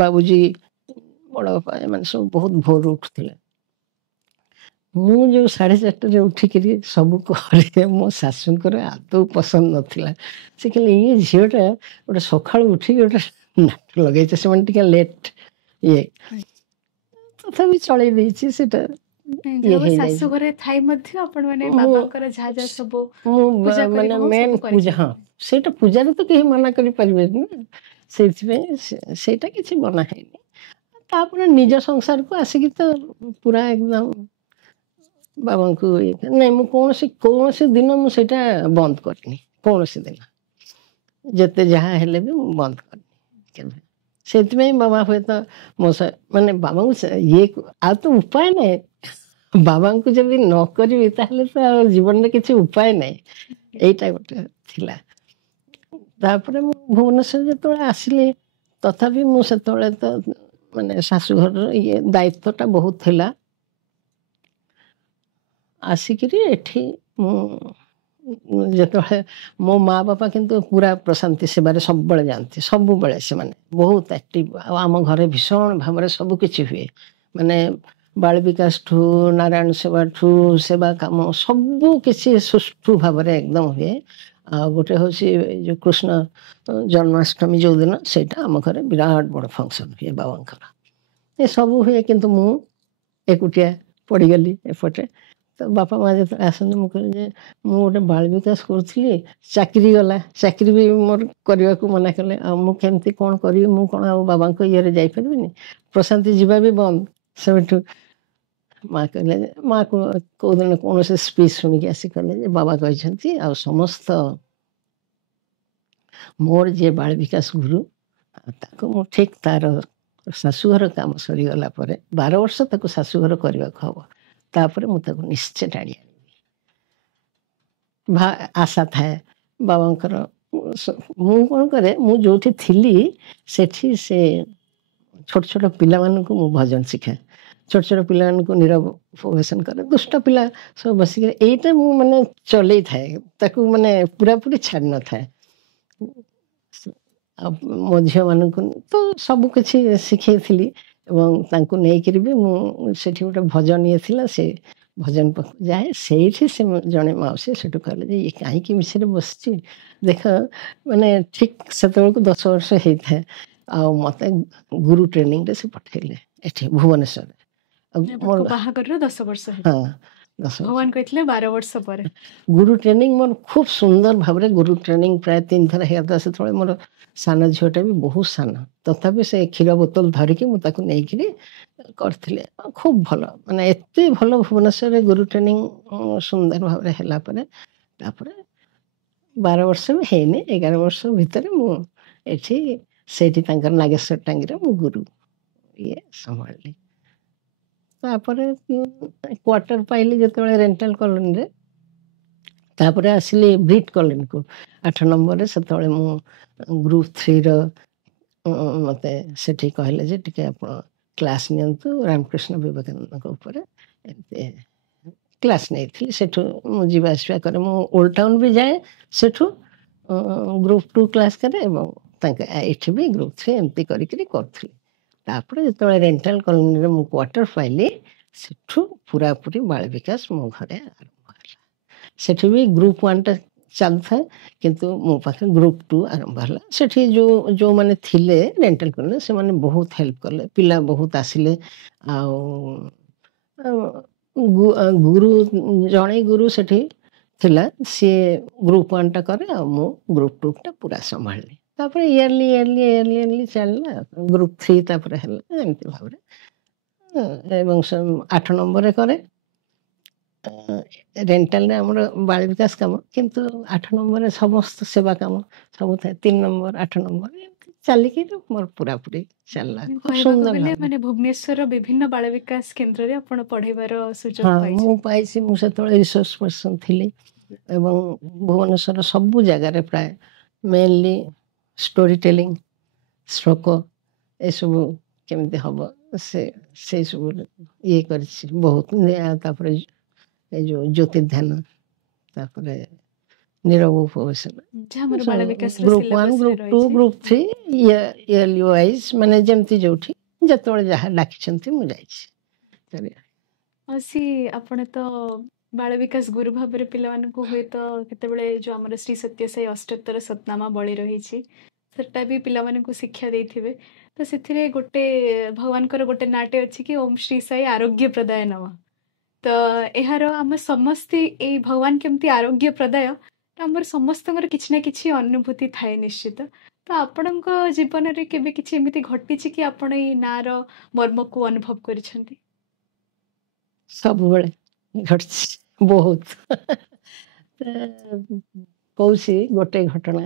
ବାବୁଜୀ, ବଡ଼ ବାପା, ଏମାନେ ସବୁ ବହୁତ ଭୋର ଉଠୁଥିଲେ। ମୁଁ ଯେଉଁ 4:30ରେ ଉଠିକିରି ସବୁ କରେ, ମୋ ଶାଶୁଙ୍କର ଆଦୌ ପସନ୍ଦ ନଥିଲା। ସେ କହିଲେ ଇଏ ଝିଅଟା ଗୋଟେ ସକାଳୁ ଉଠିକି ଗୋଟେ ନାଟ ଲଗେଇছে, ସେମାନେ ଟିକେ ଲେଟ୍ ଇଏ, ତଥାପି ଚଳେଇ ଦେଇଛି ସେଟା। ଇଏ ହେଇଯାଇଛି। ଶାଶୁ ଘରେ ଥାଇ ମଧ୍ୟ ଆପଣ ମାନେ ମୁଁ ବାବାଙ୍କର ଯାହା ଯାହା ସବୁ ମୁଁ ପୂଜା ମାନେ କରିବା ହଉ ମେନ୍ ସବୁ ପୂଜା, କରିଥିଲେ। ହଁ ସେଇଟା ପୂଜାରେ ତ କେହି ମନା କରିପାରିବେନି ନା, ସେଇଥିପାଇଁ ସେଇଟା କିଛି ମନା ହେଇନି। ତାପରେ ନିଜ ସଂସାରକୁ ଆସିକି ତ ପୁରା ଏକଦମ ବାବାଙ୍କୁ ନାଇଁ, ମୁଁ କୌଣସି ଦିନ ମୁଁ ସେଇଟା ବନ୍ଦ କରିନି, କୌଣସି ଦିନ ଯେତେ ଯାହା ହେଲେ ବି ମୁଁ ବନ୍ଦ କରିନି କେବେ। ସେଥିପାଇଁ ବାବା ହୁଏତ ମୋ ମାନେ ବାବାଙ୍କୁ ଇଏ, ଆଉ ତ ଉପାୟ ନାହିଁ, ବାବାଙ୍କୁ ଯଦି ନ କରିବି ତାହେଲେ ତ ଆଉ ଜୀବନରେ କିଛି ଉପାୟ ନାହିଁ, ଏଇଟା ଗୋଟେ ଥିଲା। ତାପରେ ମୁଁ ଭୁବନେଶ୍ୱର ଯେତେବେଳେ ଆସିଲି, ତଥାପି ମୁଁ ସେତେବେଳେ ତ ମାନେ ଶାଶୁଘରର ଇଏ ଦାୟିତ୍ୱଟା ବହୁତ ଥିଲା। ଆସିକିରି ଏଠି ମୁଁ ଯେତେବେଳେ ମୋ ମା ବାପା କିନ୍ତୁ ପୁରା ପ୍ରଶାନ୍ତି ସେବାରେ ସବୁବେଳେ ଯାଆନ୍ତି, ସବୁବେଳେ ସେମାନେ ବହୁତ ଆକ୍ଟିଭ। ଆଉ ଆମ ଘରେ ଭୀଷଣ ଭାବରେ ସବୁ କିଛି ହୁଏ, ମାନେ ବାଳ ବିକାଶଠୁ ନାରାୟଣ ସେବାଠୁ ସେବା କାମ ସବୁ କିଛି ସୁଷ୍ଠୁ ଭାବରେ ଏକଦମ ହୁଏ। ଆଉ ଗୋଟେ ହେଉଛି ଯେଉଁ କୃଷ୍ଣ ଜନ୍ମାଷ୍ଟମୀ ଯେଉଁଦିନ, ସେଇଟା ଆମ ଘରେ ବିରାଟ ବଡ଼ ଫଙ୍କସନ୍ ହୁଏ ବାବାଙ୍କର, ଏସବୁ ହୁଏ। କିନ୍ତୁ ମୁଁ ଏକୁଟିଆ ପଡ଼ିଗଲି ଏପଟେ। ତ ବାପା ମା ଯେତେବେଳେ ଆସନ୍ତି, ମୁଁ କହିଲି ଯେ ମୁଁ ଗୋଟେ ବାଳ ବିକାଶ କରୁଥିଲି, ଚାକିରି ଗଲା, ଚାକିରି ବି ମୋର କରିବାକୁ ମନା କଲେ, ଆଉ ମୁଁ କେମିତି କ'ଣ କରିବି, ମୁଁ କ'ଣ ଆଉ ବାବାଙ୍କ ଇଏରେ ଯାଇପାରିବିନି, ପ୍ରଶାନ୍ତି ଯିବା ବି ବନ୍ଦ। ସେବେଠୁ ମା କହିଲେ, ମା କେଉଁଦିନ କୌଣସି ସ୍ପିଚ୍ ଶୁଣିକି ଆସି କହିଲେ ଯେ ବାବା କହିଛନ୍ତି ଆଉ ସମସ୍ତ ମୋର ଯିଏ ବାଳ ବିକାଶ ଗୁରୁ, ତାକୁ ମୁଁ ଠିକ୍ ତାର ଶାଶୁଘର କାମ ସରିଗଲା ପରେ 12 ବର୍ଷ ତାକୁ ଶାଶୁଘର କରିବାକୁ ହବ, ତାପରେ ମୁଁ ତାକୁ ନିଶ୍ଚୟ ଟାଣି ଆଣିବି। ଆଶା ଥାଏ ବାବାଙ୍କର ମୁଁ କ'ଣ କରେ, ମୁଁ ଯୋଉଠି ଥିଲି ସେଠି ସେ ଛୋଟ ଛୋଟ ପିଲାମାନଙ୍କୁ ମୁଁ ଭଜନ ଶିଖାଏ। ଛୋଟ ଛୋଟ ପିଲାମାନଙ୍କୁ ନିରବ ଉପବେଶନ କରେ। ଦୁଷ୍ଟ ପିଲା ସବୁ ବସିକିରି ଏଇଟା ମୁଁ ମାନେ ଚଲେଇଥାଏ, ତାକୁ ମାନେ ପୁରାପୁରି ଛାଡ଼ି ନଥାଏ। ଆଉ ମୋ ଝିଅମାନଙ୍କୁ ତ ସବୁ କିଛି ଶିଖେଇଥିଲି ଏବଂ ତାଙ୍କୁ ନେଇକିରି ବି ମୁଁ ସେଠି ଗୋଟେ ଭଜନ ଇଏ ଥିଲା, ସେ ଭଜନ ପାଖକୁ ଯାଏ। ସେଇଠି ସେ ଜଣେ ମାଉସୀ ସେଠୁ କହିଲେ ଯେ ଇଏ କାହିଁକି ମିଛରେ ବସିଛି ଦେଖ, ମାନେ ଠିକ୍ ସେତେବେଳକୁ 10 ବର୍ଷ ହେଇଥାଏ। ଆଉ ମୋତେ ଗୁରୁ ଟ୍ରେନିଂରେ ସେ ପଠେଇଲେ ଏଠି ଭୁବନେଶ୍ୱରରେ। ଆଉ ମୋର ବାହାଘରର 10 ବର୍ଷ ହଁ ହେଇଥିଲା। 10 ବର୍ଷ ଭଗବାନ କହିଥିଲେ 12 ବର୍ଷ ପରେ। ଗୁରୁ ଟ୍ରେନିଂ ମୋର ଖୁବ୍ ସୁନ୍ଦର ଭାବରେ ଗୁରୁ ଟ୍ରେନିଂ ପ୍ରାୟ 3 ଥର ହେଇଥିଲା। ସେତେବେଳେ ମୋର ସାନ ଝିଅଟା ବି ବହୁତ ସାନ, ତଥାପି ସେ କ୍ଷୀର ବୋତଲ ଧରିକି ମୁଁ ତାକୁ ନେଇକିରି କରିଥିଲି। ଖୁବ୍ ଭଲ, ମାନେ ଏତେ ଭଲ ଭୁବନେଶ୍ୱରରେ ଗୁରୁ ଟ୍ରେନିଂ ସୁନ୍ଦର ଭାବରେ ହେଲା ପରେ ତାପରେ 12 ବର୍ଷ ବି ହେଇନି, 11 ବର୍ଷ ଭିତରେ ମୁଁ ଏଠି ସେଇଠି ତାଙ୍କର ନାଗେଶ୍ୱର ଟାଙ୍ଗିରେ ମୁଁ ଗୁରୁ ଇଏ ସମ୍ଭାଳିଲି। ତାପରେ କ୍ୱାର୍ଟର ପାଇଲି ଯେତେବେଳେ ରେଣ୍ଟାଲ କଲୋନୀରେ, ତାପରେ ଆସିଲି ବ୍ରିଟ୍ କଲୋନୀକୁ 8 ନମ୍ବରରେ। ସେତେବେଳେ ମୁଁ ଗ୍ରୁପ୍ 3ର ମୋତେ ସେଠି କହିଲେ ଯେ ଟିକେ ଆପଣ କ୍ଲାସ୍ ନିଅନ୍ତୁ ରାମକୃଷ୍ଣ ବିବେକାନନ୍ଦଙ୍କ ଉପରେ। ଏମିତି କ୍ଲାସ୍ ନେଇଥିଲି। ସେଠୁ ମୁଁ ଯିବା ଆସିବା କରେ, ମୁଁ ଓଲ୍ଡ ଟାଉନ୍ ବି ଯାଏ, ସେଠୁ ଗ୍ରୁପ୍ 2 କ୍ଲାସ୍ କରେ ଏବଂ ତାଙ୍କ ଏଠି ବି ଗ୍ରୁପ୍ 3 ଏମିତି କରିକିରି କରୁଥିଲି। ତାପରେ ଯେତେବେଳେ ରେଣ୍ଟାଲ କଲୋନୀରେ ମୁଁ କ୍ୱାର୍ଟର ପାଇଲି, ସେଠୁ ପୁରାପୁରି ବାଳ ବିକାଶ ମୋ ଘରେ ଆରମ୍ଭ ହେଲା। ସେଠି ବି ଗ୍ରୁପ୍ 1ଟା ଚାଲୁଥାଏ, କିନ୍ତୁ ମୋ ପାଖରେ ଗ୍ରୁପ୍ 2 ଆରମ୍ଭ ହେଲା। ସେଠି ଯେଉଁମାନେ ଥିଲେ ରେଣ୍ଟାଲ କଲୋନୀ ସେମାନେ ବହୁତ ହେଲ୍ପ କଲେ, ପିଲା ବହୁତ ଆସିଲେ। ଆଉ ଗୁରୁ ଜଣେ ଗୁରୁ ସେଠି ଥିଲା, ସିଏ ଗ୍ରୁପ୍ 1ଟା କରେ ଆଉ ମୁଁ ଗ୍ରୁପ୍ 2ଟା ପୁରା ସମ୍ଭାଳିଲି। ତାପରେ ଇୟର୍ଲି ଚାଲିଲା। ଗ୍ରୁପ୍ 3 ତାପରେ ହେଲା ଏମିତି ଭାବରେ। ଏବଂ 8 ନମ୍ବରରେ କରେ। ରେଣ୍ଟାଲରେ ଆମର ବାଳ ବିକାଶ କାମ, କିନ୍ତୁ 8 ନମ୍ବରରେ ସମସ୍ତ ସେବା କାମ ସବୁ ଥାଏ। 3 ନମ୍ବର 8 ନମ୍ବର ଏମିତି ଚାଲିକି ମୋର ପୁରାପୁରି ଚାଲିଲା ଖୁବ୍ କହିବାକୁ ସୁନ୍ଦର ଗଲେ ଭାବରେ। ମାନେ ଭୁବନେଶ୍ୱରର ବିଭିନ୍ନ ବାଳ ବିକାଶ କେନ୍ଦ୍ରରେ ଆପଣ ପଢେଇବାର ସୁଯୋଗ ହଁ, ପାଇଛନ୍ତି। ମୁଁ ପାଇଛି। ମୁଁ ସେତେବେଳେ ରିସୋର୍ସ ପର୍ସନ ଥିଲି ଏବଂ ଭୁବନେଶ୍ୱରର ସବୁ ଜାଗାରେ ପ୍ରାୟ ମେନଲି ଷ୍ଟୋରି ଟେଲିଂ, ଶ୍ଳୋକ ଏସବୁ କେମିତି ହବ ସେଇ ସବୁ ଇଏ କରିଛି ବହୁତ। ତାପରେ ଏଇ ଯେଉଁ ଜ୍ୟୋତିର୍ଧ୍ୟାନ, ତାପରେ ନିରବ ଉପବେଶନ, ଯାହା ଆମର ବାଳ ବିକାଶର ଗ୍ରୁପ୍ 1 ସିଲାବସରେ ଗ୍ରୁପ୍ 2 ରହିଛି। ଗ୍ରୁପ୍ 3 ଇୟର୍ଲି ୱାଇଜ୍, ମାନେ ଯେମିତି ଯୋଉଠି ଯେତେବେଳେ ଯାହା ଡାକିଛନ୍ତି ମୁଁ ଯାଇଛି। ଆପଣ ତ ବାଳ ବିକାଶ ଗୁରୁ ଭାବରେ ପିଲାମାନଙ୍କୁ ହୁଏତ କେତେବେଳେ ଯୋଉ ଆମର ଶ୍ରୀ ସତ୍ୟ ସାଇ ଅଷ୍ଟୋତ୍ତର ସତନାମା ବଳି ରହିଛି ସେଟା ବି ପିଲାମାନଙ୍କୁ ଶିକ୍ଷା ଦେଇଥିବେ। ତ ସେଥିରେ ଗୋଟେ ଭଗବାନଙ୍କର ଗୋଟେ ନାଁଟେ ଅଛି କି ଓମ୍ ଶ୍ରୀ ସାଇ ଆରୋଗ୍ୟ ପ୍ରଦାୟ ନମଃ। ତ ଏହାର ଆମେ ସମସ୍ତେ ଏଇ ଭଗବାନ କେମିତି ଆରୋଗ୍ୟ ପ୍ରଦାୟ, ତ ଆମର ସମସ୍ତଙ୍କର କିଛି ନା କିଛି ଅନୁଭୂତି ଥାଏ ନିଶ୍ଚିତ। ତ ଆପଣଙ୍କ ଜୀବନରେ କେବେ କିଛି ଏମିତି ଘଟିଛି କି ଆପଣ ଏଇ ନାଁର ମର୍ମକୁ ଅନୁଭବ କରିଛନ୍ତି? ସବୁବେଳେ ଘଟିଛି ବହୁତ। କହୁଛି ଗୋଟେ ଘଟଣା।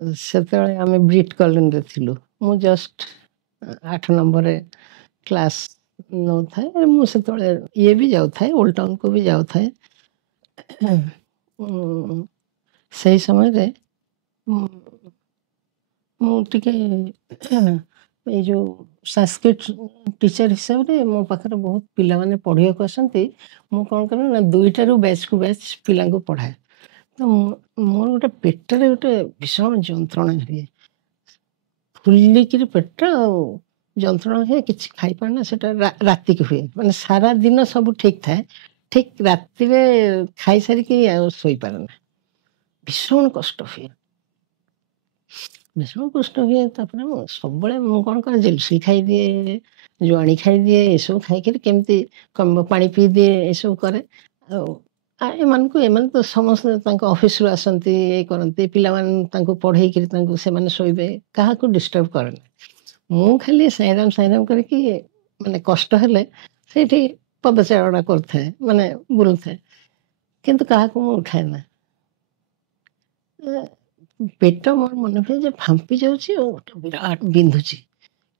ସେତେବେଳେ ଆମେ ବ୍ରିଟ୍ କଲୋନୀରେ ଥିଲୁ। ମୁଁ ଜଷ୍ଟ 8 ନମ୍ବରରେ କ୍ଲାସ୍ ନେଉଥାଏ। ମୁଁ ସେତେବେଳେ ଇଏ ବି ଯାଉଥାଏ, ଓଲ୍ଡ ଟାଉନ୍କୁ ବି ଯାଉଥାଏ। ସେହି ସମୟରେ ମୁଁ ଟିକେ ଏଇ ଯେଉଁ ସାଂସ୍କ୍ରିଟ ଟିଚର ହିସାବରେ ମୋ ପାଖରେ ବହୁତ ପିଲାମାନେ ପଢ଼ିବାକୁ ଆସନ୍ତି। ମୁଁ କ'ଣ କରେ ନା 2ଟାରୁ ବ୍ୟାଚ୍କୁ ବ୍ୟାଚ୍ ପିଲାଙ୍କୁ ପଢ଼ାଏ। ତ ମୋର ଗୋଟେ ପେଟରେ ଗୋଟେ ଭୀଷଣ ଯନ୍ତ୍ରଣା ହୁଏ, ଫୁଲିକିରି ପେଟ ଆଉ ଯନ୍ତ୍ରଣା ହୁଏ, କିଛି ଖାଇପାରେ ନା। ସେଟା ରାତିକି ହୁଏ, ମାନେ ସାରା ଦିନ ସବୁ ଠିକ୍ ଥାଏ, ଠିକ୍ ରାତିରେ ଖାଇସାରିକି ଆଉ ଶୋଇପାରେ ନା, ଭୀଷଣ କଷ୍ଟ ହୁଏ। ତାପରେ ମୁଁ ସବୁବେଳେ କ'ଣ କରେ, ଜେଲସି ଖାଇଦିଏ, ଜୁଆଣି ଖାଇଦିଏ, ଏସବୁ ଖାଇକିରି କେମିତି ପାଣି ପିଇଦିଏ, ଏସବୁ କରେ। ଆଉ ଏମାନେ ତ ସମସ୍ତେ ତାଙ୍କ ଅଫିସରୁ ଆସନ୍ତି, ଇଏ କରନ୍ତି, ପିଲାମାନେ ତାଙ୍କୁ ପଢ଼େଇକିରି ସେମାନେ ଶୋଇବେ, କାହାକୁ ଡିଷ୍ଟର୍ବ କରେନି। ମୁଁ ଖାଲି ସାଇରାମ କରିକି ମାନେ କଷ୍ଟ ହେଲେ ସେଇଠି ପଦଚାରଣା କରୁଥାଏ, ମାନେ ବୁଲୁଥାଏ, କିନ୍ତୁ କାହାକୁ ମୁଁ ଉଠାଏ ନା। ପେଟ ମୋର ମନେ ହୁଏ ଯେ ଫାମ୍ପି ଯାଉଛି ଆଉ ଗୋଟେ ବିରାଟ ବିନ୍ଧୁଛି,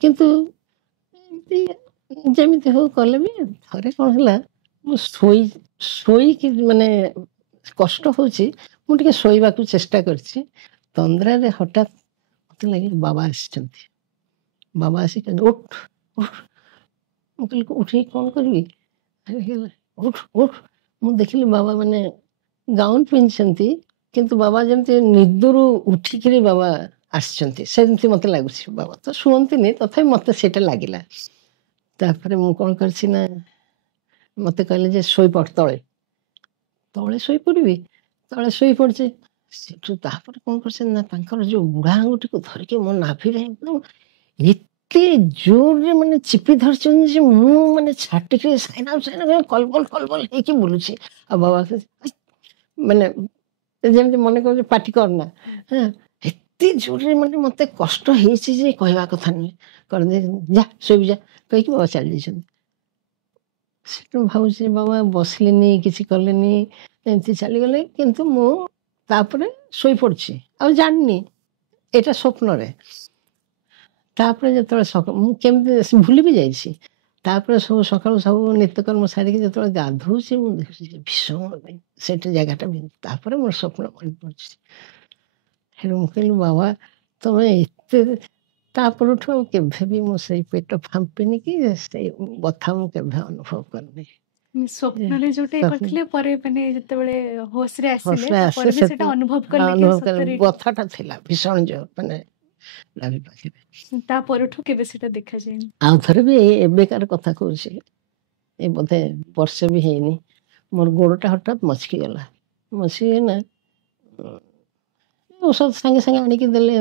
କିନ୍ତୁ ଏମିତି ଯେମିତି ହଉ କଲେ ବି ଥରେ କ'ଣ ହେଲା, ମୁଁ ଶୋଇକି ମାନେ କଷ୍ଟ ହେଉଛି ମୁଁ ଟିକେ ଶୋଇବାକୁ ଚେଷ୍ଟା କରିଛି। ତନ୍ଦ୍ରାରେ ହଠାତ୍ ମୋତେ ଲାଗିଲା ବାବା ଆସିଛନ୍ତି। ବାବା ଆସି କହିଲେ ଉଠ ଉଠ। ମୁଁ କହିଲି ଉଠିକି କ'ଣ କରିବି? ଉଠ ଉଠ। ମୁଁ ଦେଖିଲି ବାବା ମାନେ ଗାଉନ ପିନ୍ଧିଛନ୍ତି କିନ୍ତୁ ବାବା ଯେମିତି ନିଦରୁ ଉଠିକିରି ବାବା ଆସିଛନ୍ତି ସେମିତି ମୋତେ ଲାଗୁଛି। ବାବା ତ ଶୁଅନ୍ତିନି ତଥାପି ମୋତେ ସେଇଟା ଲାଗିଲା। ତାପରେ ମୁଁ କ'ଣ କରିଛି ନା ମୋତେ କହିଲେ ଯେ ଶୋଇପଡ଼ ତଳେ। ତଳେ ଶୋଇପଡ଼ିବି। ତଳେ ଶୋଇପଡ଼ିଛି। ସେଠୁ ତାପରେ କ'ଣ କରିছে ନା ତାଙ୍କର ଯେଉଁ ବୁଢ଼ା ଆଙ୍ଗୁଠିକୁ ଧରିକି ମୋ ନାଭିରେ ଏତେ ଜୋରରେ ମାନେ ଚିପି ଧରିଛନ୍ତି ଯେ ମୁଁ ମାନେ ଛାଟିକି ସାଇନା କଲବଲ କଲବଲ ହେଇକି ବୁଲୁଛି। ଆଉ ବାବା ମାନେ ଯେମିତି ମନେ କରୁଛି ପାଟି କରନା। ହଁ ଏତେ ଜୋରରେ ମାନେ ମୋତେ କଷ୍ଟ ହେଇଛି ଯେ କହିବା କଥା ନୁହେଁ। କରିଦେ ଯା ଶୋଇବି ଯା କହିକି ବାବା ଚାଲି ଯାଇଛନ୍ତି। ସେଠୁ ଭାବୁଛି ବାବା ବସିଲେନି କିଛି କଲେନି ଏମିତି ଚାଲିଗଲେ। କିନ୍ତୁ ମୁଁ ତାପରେ ଶୋଇପଡ଼ିଛି ଆଉ ଜାଣିନି ଏଇଟା ସ୍ୱପ୍ନରେ। ତାପରେ ଯେତେବେଳେ ମୁଁ କେମିତି ଭୁଲି ବି ଯାଇଛି। ତାପରେ ସବୁ ସକାଳୁ ସବୁ ନିତ୍ୟକର୍ମ ସାରିକି ଯେତେବେଳେ ଗାଧୋଉଛି ମୁଁ ଦେଖୁଛି ଭୀଷଣ ସେଠି ଜାଗାଟା ତାପରେ ମୋର ସ୍ୱପ୍ନ ମନେ ପଡ଼ୁଛି। ହେଲେ ମୁଁ କହିଲି ବାବା ତମେ ଏତେ ତାପରଠୁ ଆଉ କେବେ ବି ମୁଁ ସେଇ ପେଟ ଫାମ୍ପିନି କି ସେଇ ବଥା ମୁଁ କେବେ ଅନୁଭବ କରିନି। ସ୍ୱପ୍ନରେ ଯୋଉଟା କରିଥିଲେ ପରେ ମାନେ ଯେତେବେଳେ ହୋସରେ ଆସିଲେ ହସରେ ତାପରେ ଆସେ ବି ସେଟା ଅନୁଭବ କଲେ କି ଅନୁଭବ କଲେ ସତରେ ବଥାଟା ଥିଲା ଭୀଷଣ ଜୋର ମାନେ ନାଭି ପାଖରେ। ତା ପରଠୁ କେବେ ସେଟା ଦେଖାଯାଇନି। ଆଉ ଥରେ ବି ଏବେକାର କଥା କହୁଛି ଏ ବୋଧେ ବର୍ଷେ ବି ହେଇନି ମୋର ଗୋଡ଼ଟା ହଠାତ୍ ମଚକିଗଲା। ମଚକିଗଲା ଔଷଧ ସାଙ୍ଗେ ସାଙ୍ଗେ ଆଣିକି ଦେଲେ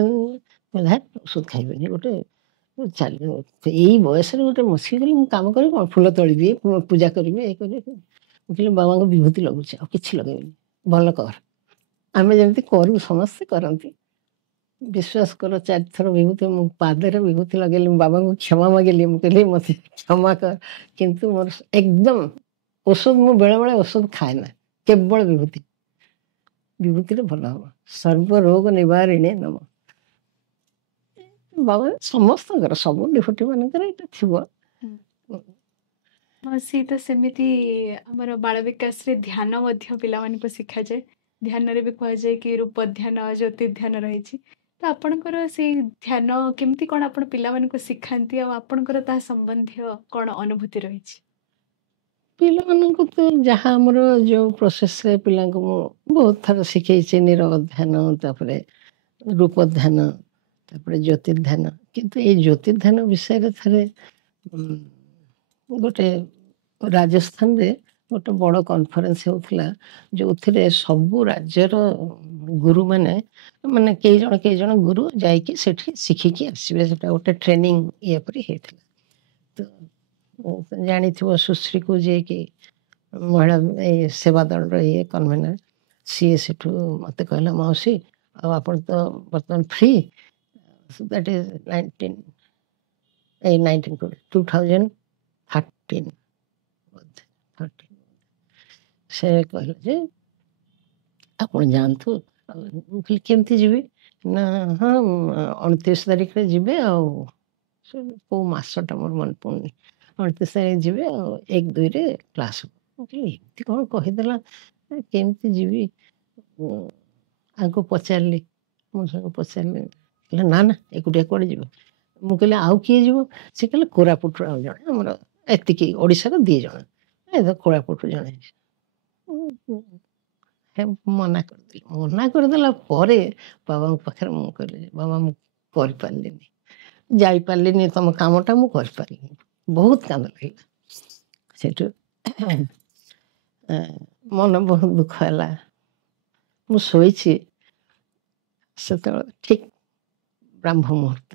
ଔଷଧ ଖାଇବେନି ଗୋଟେ ଚାଲି ଏଇ ବୟସରେ ଗୋଟେ ମଚକିଗଲି ମୁଁ କାମ କରିବି କ'ଣ? ଫୁଲ ତୋଳିବି ପୂଜା କରିବି ଏଇ କରିବି। ମୁଁ କହିଲି ବାବାଙ୍କ ବିଭୂତି ଲଗାଉଛି ଆଉ କିଛି ଲଗେଇବିନି ଭଲ କର। ଆମେ ଯେମିତି କରୁ ସମସ୍ତେ କରନ୍ତି। ବିଶ୍ୱାସ କର 4 ଥର ବିଭୂତି ମୁଁ ପାଦରେ ବିଭୂତି ଲଗେଇଲି। ବାବାଙ୍କୁ କ୍ଷମା ମାଗିଲି। ମୁଁ କହିଲି ମୋତେ କ୍ଷମା କର। କିନ୍ତୁ ମୋର ଏକଦମ ଔଷଧ ମୁଁ ବେଳେବେଳେ ଔଷଧ ଖାଏ ନା କେବଳ ବିଭୂତି। ବିଭୂତିରେ ଭଲ ହବ। ସର୍ବ ରୋଗ ନିବାରିଣୀ ନମ। ବାବା ସମସ୍ତଙ୍କର ସବୁ ଡିଭୋଟି ମାନଙ୍କର ଏଇଟା ଥିବ। ସିଏ ତ ସେମିତି ଆମର ବାଳ ବିକାଶରେ ଧ୍ୟାନ ମଧ୍ୟ ପିଲାମାନଙ୍କୁ ଶିଖାଯାଏ। ଧ୍ୟାନରେ ବି କୁହାଯାଏ କି ରୂପ ଧ୍ୟାନ ଜ୍ୟୋତି ଧ୍ୟାନ ରହିଛି। ତ ଆପଣଙ୍କର ସେଇ ଧ୍ୟାନ କେମିତି କ'ଣ ଆପଣ ପିଲାମାନଙ୍କୁ ଶିଖାନ୍ତି ଆଉ ଆପଣଙ୍କର ତା ସମ୍ବନ୍ଧୀୟ କ'ଣ ଅନୁଭୂତି ରହିଛି? ପିଲାମାନଙ୍କୁ ତ ଯାହା ଆମର ଯେଉଁ ପ୍ରୋସେସରେ ପିଲାଙ୍କୁ ମୁଁ ବହୁତ ଥର ଶିଖେଇଛି ନିରବ ଧ୍ୟାନ ତାପରେ ରୂପ ଧ୍ୟାନ ତାପରେ ଜ୍ୟୋତି ଧ୍ୟାନ। କିନ୍ତୁ ଏଇ ଜ୍ୟୋତି ଧ୍ୟାନ ବିଷୟରେ ଥରେ ଗୋଟେ ରାଜସ୍ଥାନରେ ଗୋଟେ ବଡ଼ କନଫରେନ୍ସ ହେଉଥିଲା ଯେଉଁଥିରେ ସବୁ ରାଜ୍ୟର ଗୁରୁମାନେ ମାନେ କେଇ ଜଣ ଗୁରୁ ଯାଇକି ସେଠି ଶିଖିକି ଆସିବେ। ସେଟା ଗୋଟେ ଟ୍ରେନିଂ ଇଏ ପରି ହେଇଥିଲା। ତ ଜାଣିଥିବ ସୁଶ୍ରୀକୁ ଯିଏକି ମହିଳା ଏଇ ସେବା ଦଳର ଇଏ କନଭେନର ସିଏ ସେଠୁ ମୋତେ କହିଲା ମାଉସୀ ଆଉ ଆପଣ ତ ବର୍ତ୍ତମାନ ଫ୍ରି ଦ୍ୟାଟ୍ ଇଜ୍ 2013 ସେ କହିଲେ ଯେ ଆପଣ ଯାଆନ୍ତୁ। ମୁଁ କହିଲି କେମିତି ଯିବି? ନା ହଁ 29 ତାରିଖରେ ଯିବେ ଆଉ ସେ କେଉଁ ମାସଟା ମୋର ମନେ ପଡ଼ୁନି 29 ତାରିଖ ଯିବେ ଆଉ 1-2ରେ କ୍ଲାସ୍ ହେବ। ମୁଁ କହିଲି ଏମିତି କ'ଣ କହିଦେଲା କେମିତି ଯିବି? ଆଙ୍କୁ ପଚାରିଲି ମୋ ସାଙ୍ଗ ପଚାରିଲି କହିଲେ ନା ନା ଏକୁଟିଆ କୁଆଡ଼େ ଯିବ? ମୁଁ କହିଲି ଆଉ କିଏ ଯିବ? ସେ କହିଲେ କୋରାପୁଟରୁ ଆଉ ଜଣେ ଆମର ଏତିକି ଓଡ଼ିଶାର 2 ଜଣ କୋରାପୁଟରୁ ଜଣେ। ମନା କରିଦେଲି। ମନା କରିଦେଲା ପରେ ବାବାଙ୍କ ପାଖରେ ମୁଁ କହିଲି ବାବା ମୁଁ କରିପାରିଲିନି ଯାଇପାରିଲିନି ତମ କାମଟା ମୁଁ କରିପାରିଲିନି। ବହୁତ କାନ୍ଦ ଲାଗିଲା। ସେଠୁ ମନ ବହୁତ ଦୁଃଖ ହେଲା। ମୁଁ ଶୋଇଛି ସେତେବେଳେ ଠିକ୍ ବ୍ରାହ୍ମ ମୁହୂର୍ତ୍ତ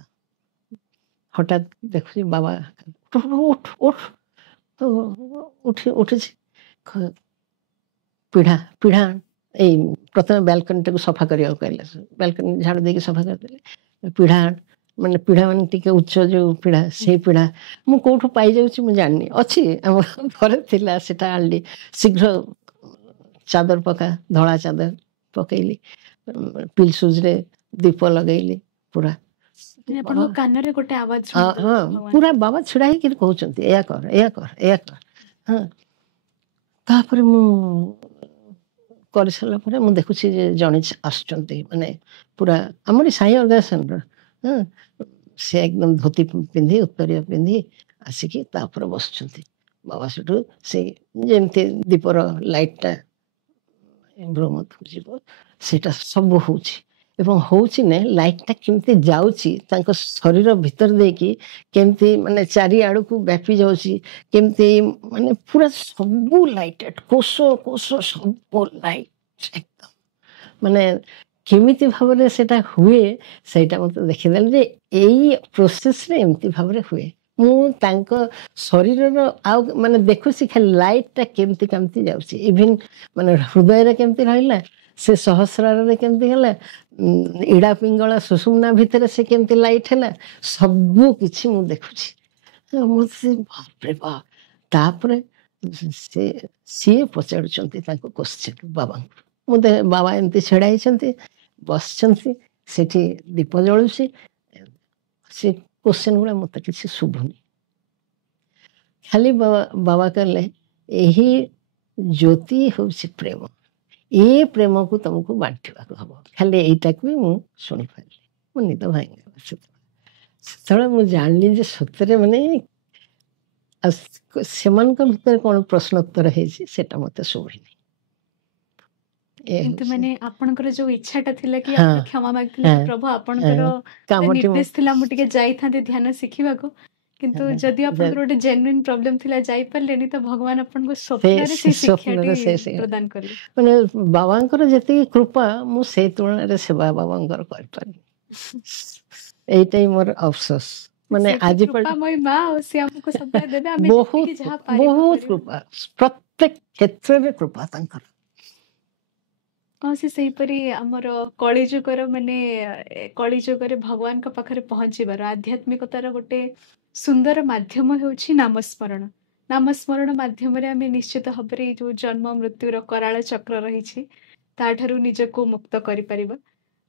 ହଠାତ୍ ଦେଖୁଛି ବାବା ଉଠ ଉଠ ତ ଉଠିଛି। ପିଢ଼ା ଏଇ ପ୍ରଥମେ ବ୍ୟାଲକନିଟାକୁ ସଫା କରିବାକୁ କହିଲେ। ବ୍ୟାଲକନି ଝାଡ଼ୁ ଦେଇକି ସଫା କରିଦେଲେ। ପିଢ଼ା ମାନେ ଟିକେ ଉଚ୍ଚ ଯେଉଁ ପିଢ଼ା ସେଇ ପିଢ଼ା ମୁଁ କେଉଁଠୁ ପାଇଯାଉଛି ମୁଁ ଜାଣିନି ଅଛି ଆମ ଘରେ ଥିଲା ସେଟା ଆଣିଲି। ଶୀଘ୍ର ଚାଦର ପକା ଧଳା ଚାଦର ପକେଇଲି ପିଲ୍ ସୁଜ୍ରେ ଦୀପ ଲଗେଇଲି ପୁରା। ଆପଣଙ୍କ କାନରେ ଗୋଟେ ଆୱାଜ ହଁ ପୁରା ବାବା ଛିଡ଼ା ହେଇକି କହୁଛନ୍ତି ଏୟା କର ଏୟା କର ଏୟା କର। ହଁ ତାପରେ ମୁଁ କରି ସାରିଲା ପରେ ମୁଁ ଦେଖୁଛି ଯେ ଜଣେ ଆସୁଛନ୍ତି ମାନେ ପୁରା ଆମରି ସାଇ ଅର୍ଗାନାଇଜେସନର। ସେ ଏକଦମ ଧୋତି ପିନ୍ଧି ଉତ୍ତରୀୟ ପିନ୍ଧି ଆସିକି ତାପରେ ବସୁଛନ୍ତି। ବାବା ସେଠୁ ସେ ଯେମିତି ଦୀପର ଲାଇଟଟା ବ୍ରହ୍ମକୁ ଯିବ ସେଇଟା ସବୁ ହଉଛି ଏବଂ ହଉଛି ନା ଲାଇଟଟା କେମିତି ଯାଉଛି ତାଙ୍କ ଶରୀର ଭିତରେ ଦେଇକି କେମିତି ମାନେ ଚାରିଆଡ଼କୁ ବ୍ୟାପି ଯାଉଛି କେମିତି ମାନେ ପୁରା ସବୁ ଲାଇଟେଡ୍ କୋଷ କୋଷ ସବୁ ଲାଇଟ ଏକଦମ ମାନେ କେମିତି ଭାବରେ ସେଟା ହୁଏ ସେଇଟା ମୋତେ ଦେଖିଦେଲେ ଯେ ଏଇ ପ୍ରୋସେସରେ ଏମିତି ଭାବରେ ହୁଏ। ମୁଁ ତାଙ୍କ ଶରୀରର ଆଉ ମାନେ ଦେଖୁଛି ଖାଲି ଲାଇଟଟା କେମିତି କେମିତି ଯାଉଛି ଇଭିନ୍ ମାନେ ହୃଦୟରେ କେମିତି ରହିଲା ସେ ସହସ୍ରାରରେ କେମିତି ହେଲା ଇଡ଼ା ପିଙ୍ଗଳ ସୁଷୁମ୍ନା ଭିତରେ ସେ କେମିତି ଲାଇଟ୍ ହେଲା ସବୁ କିଛି ମୁଁ ଦେଖୁଛି। ମୁଁ ସେ ବାପରେ ବାପ। ତାପରେ ସିଏ ପଚାରୁଛନ୍ତି ତାଙ୍କୁ କୋଶ୍ଚିନ୍ ବାବାଙ୍କୁ। ମୁଁ ବାବା ଏମିତି ଛିଡ଼ା ହେଇଛନ୍ତି ବସିଛନ୍ତି ସେଠି ଦୀପ ଜଳୁଛି ସେ କୋଶ୍ଚିନ୍ ଗୁଡ଼ା ମୋତେ କିଛି ଶୁଭୁନି। ଖାଲି ବାବା କହିଲେ ଏହି ଜ୍ୟୋତି ହେଉଛି ପ୍ରେମ ଏ ପ୍ରେମକୁ ତମକୁ ବାଣ୍ଟିବାକୁ ହବ। ଖାଲି ଏଇଟାକୁ ବି ମୁଁ ଶୁଣିପାରିଲି। ମୁଁ ନିଦ ଭାଙ୍ଗିଗଲା ସେତେବେଳେ ମୁଁ ଜାଣିଲି ଯେ ସତରେ ମାନେ ସେମାନଙ୍କ ଭିତରେ କ'ଣ ପ୍ରଶ୍ନୋତ୍ତର ହେଇଛି ସେଟା ମୋତେ ଶୁଭିନି। କିନ୍ତୁ ମାନେ ଆପଣଙ୍କର ଯୋଉ ଇଚ୍ଛାଟା ଥିଲା କି ଆପଣ କ୍ଷମା ମାଗିଥିଲେ କି ପ୍ରଭୁ ଆପଣଙ୍କର ନିର୍ଦ୍ଦେଶ ଥିଲା ମୁଁ ଟିକେ ଯାଇଥାନ୍ତି ଧ୍ୟାନ ଶିଖିବାକୁ କିନ୍ତୁ ଯଦି ଆପଣଙ୍କର ଗୋଟେ ଜେନ୍ୟୁଇନ୍ ପ୍ରୋବ୍ଲେମ ଥିଲା ଯାଇପାରିଲେନି ତ ଭଗବାନ ଆପଣଙ୍କୁ ସ୍ୱପ୍ନରେ ସେଇ ଶିକ୍ଷାଟି ପ୍ରଦାନ କଲେ। ମାନେ ବାବାଙ୍କର ଯେତିକି କୃପା ମୁଁ ସେଇ ତୁଳନାରେ ସେବା ବାବାଙ୍କର କରିପାରିନି। ଏଇଟା ହିଁ ମୋର ଅଫସୋସ। ମାନେ ଆଜି ବହୁତ କୃପା ପ୍ରତ୍ୟେକ କ୍ଷେତ୍ରରେ କୃପା ତାଙ୍କର। ସେ ସେଇପରି ଆମର କଳିଯୁଗର ମାନେ କଳିଯୁଗରେ ଭଗବାନଙ୍କ ପାଖରେ ପହଞ୍ଚିବାର ଆଧ୍ୟାତ୍ମିକତାର ଗୋଟେ ସୁନ୍ଦର ମାଧ୍ୟମ ହେଉଛି ନାମସ୍ମରଣ। ନାମସ୍ମରଣ ମାଧ୍ୟମରେ ଆମେ ନିଶ୍ଚିତ ଭାବରେ ଏଇ ଯୋଉ ଜନ୍ମ ମୃତ୍ୟୁର କରାଳ ଚକ୍ର ରହିଛି ତାଠାରୁ ନିଜକୁ ମୁକ୍ତ କରିପାରିବା।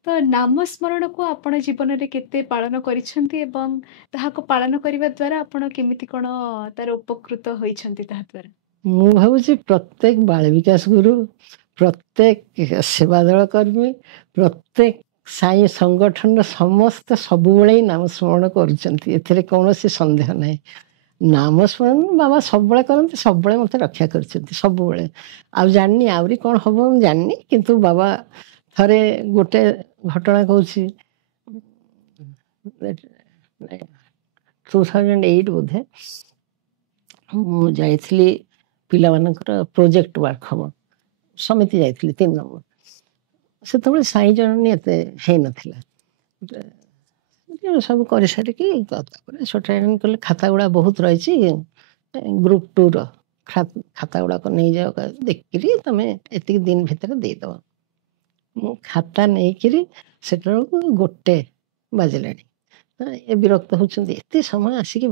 ତ ନାମସ୍ମରଣକୁ ଆପଣ ଜୀବନରେ କେତେ ପାଳନ କରିଛନ୍ତି ଏବଂ ତାହାକୁ ପାଳନ କରିବା ଦ୍ୱାରା ଆପଣ କେମିତି କ'ଣ ତାର ଉପକୃତ ହୋଇଛନ୍ତି ତାହା ଦ୍ୱାରା? ମୁଁ ଭାବୁଛି ପ୍ରତ୍ୟେକ ବାଳ ବିକାଶ ଗୁରୁ ପ୍ରତ୍ୟେକ ସେବାଦଳ କର୍ମୀ ପ୍ରତ୍ୟେକ ସାଇ ସଂଗଠନର ସମସ୍ତେ ସବୁବେଳେ ହିଁ ନାମସ୍ମରଣ କରୁଛନ୍ତି। ଏଥିରେ କୌଣସି ସନ୍ଦେହ ନାହିଁ। ନାମସ୍ମରଣ ବାବା ସବୁବେଳେ କରନ୍ତି ସବୁବେଳେ ମୋତେ ରକ୍ଷା କରିଛନ୍ତି ସବୁବେଳେ। ଆଉ ଜାଣିନି ଆହୁରି କ'ଣ ହବ ମୁଁ ଜାଣିନି କିନ୍ତୁ ବାବା ଥରେ ଗୋଟେ ଘଟଣା କହୁଛି 2008 ବୋଧେ ମୁଁ ଯାଇଥିଲି ପିଲାମାନଙ୍କର ପ୍ରୋଜେକ୍ଟ ୱାର୍କ ହବ ସମିତି ଯାଇଥିଲି 3 ନମ୍ବର। ସେତେବେଳେ ସାଇ ଜଣେ ଏତେ ହେଇନଥିଲା ସବୁ କରିସାରିକି ତାପରେ ଛୋଟାୟନ କଲେ ଖାତା ଗୁଡ଼ା ବହୁତ ରହିଛି ଗ୍ରୁପ 2ର ଖାତା ଗୁଡ଼ାକ ନେଇଯାଅ ଦେଖିକିରି ତମେ ଏତିକି ଦିନ ଭିତରେ ଦେଇଦେବ। ମୁଁ ଖାତା ନେଇକିରି ସେତେବେଳକୁ 1 ବାଜିଲାଣି। ଏ ବିରକ୍ତ ହେଉଛନ୍ତି ଏତେ ସମୟ ଆସିକି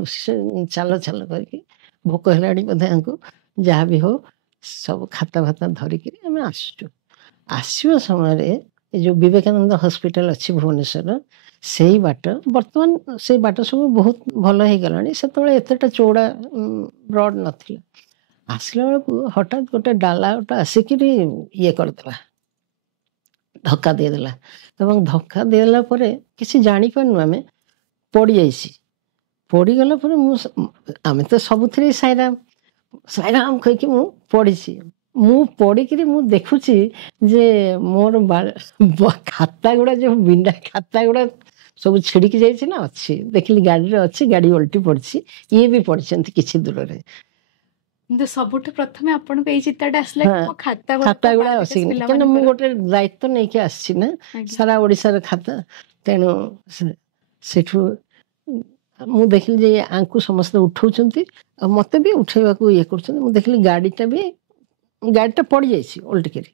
ଚାଲ ଚାଲ କରିକି ଭୋକ ହେଲାଣି ବୋଧେ ଆଙ୍କୁ ଯାହା ବି ହଉ ସବୁ ଖାତା ଫାତା ଧରିକିରି ଆମେ ଆସୁଛୁ। ଆସିବା ସମୟରେ ଏ ଯେଉଁ ବିବେକାନନ୍ଦ ହସ୍ପିଟାଲ ଅଛି ଭୁବନେଶ୍ୱର ସେଇ ବାଟ ବର୍ତ୍ତମାନ ସେଇ ବାଟ ସବୁ ବହୁତ ଭଲ ହେଇଗଲାଣି ସେତେବେଳେ ଏତେଟା ଚଉଡ଼ା ବ୍ରଡ୍ ନଥିଲା। ଆସିଲା ବେଳକୁ ହଠାତ୍ ଗୋଟେ ଡାଲା ଗୋଟେ ଆସିକିରି ଇଏ କରିଦେଲା ଧକ୍କା ଦେଇଦେଲା ଏବଂ ଧକ୍କା ଦେଇଦେଲା ପରେ କିଛି ଜାଣିପାରୁନୁ ଆମେ ପଡ଼ିଯାଇଛି। ପଡ଼ିଗଲା ପରେ ଆମେ ତ ସବୁଥିରେ ସାଇରାମ ସାଇରାମ କହିକି ମୁଁ ପଡ଼ିଛି। ମୁଁ ପଡ଼ିକିରି ମୁଁ ଦେଖୁଛି ଯେ ମୋର ଖାତା ଗୁଡ଼ା ଯେଉଁ ବିଣ୍ଡା ଖାତା ଗୁଡ଼ା ସବୁ ଛିଡ଼ିକି ଯାଇଛି ନା ଅଛି ଦେଖିଲି ଗାଡ଼ିରେ ଅଛି ଗାଡ଼ି ଓଲଟି ପଡ଼ିଛି ଇଏ ବି ପଡ଼ିଛନ୍ତି କିଛି ଦୂରରେ। କିନ୍ତୁ ସବୁଠୁ ପ୍ରଥମେ ଆପଣଙ୍କୁ ଏଇ ଚିନ୍ତାଟା ଆସିଲା କି ମୋ ଖାତା ଗୁଡ଼ା ଆସିକି କାହିଁକିନା ମୁଁ ଗୋଟେ ଦାୟିତ୍ୱ ନେଇକି ଆସିଛି ନା ସାରା ଓଡ଼ିଶାର ଖାତା। ତେଣୁ ସେଠୁ ମୁଁ ଦେଖିଲି ଯେ ଆଙ୍କୁ ସମସ୍ତେ ଉଠଉଛନ୍ତି ଆଉ ମୋତେ ବି ଉଠେଇବାକୁ ଇଏ କରୁଛନ୍ତି। ମୁଁ ଦେଖିଲି ଗାଡ଼ିଟା ପଡ଼ିଯାଇଛି ଓଲଟିକିରି।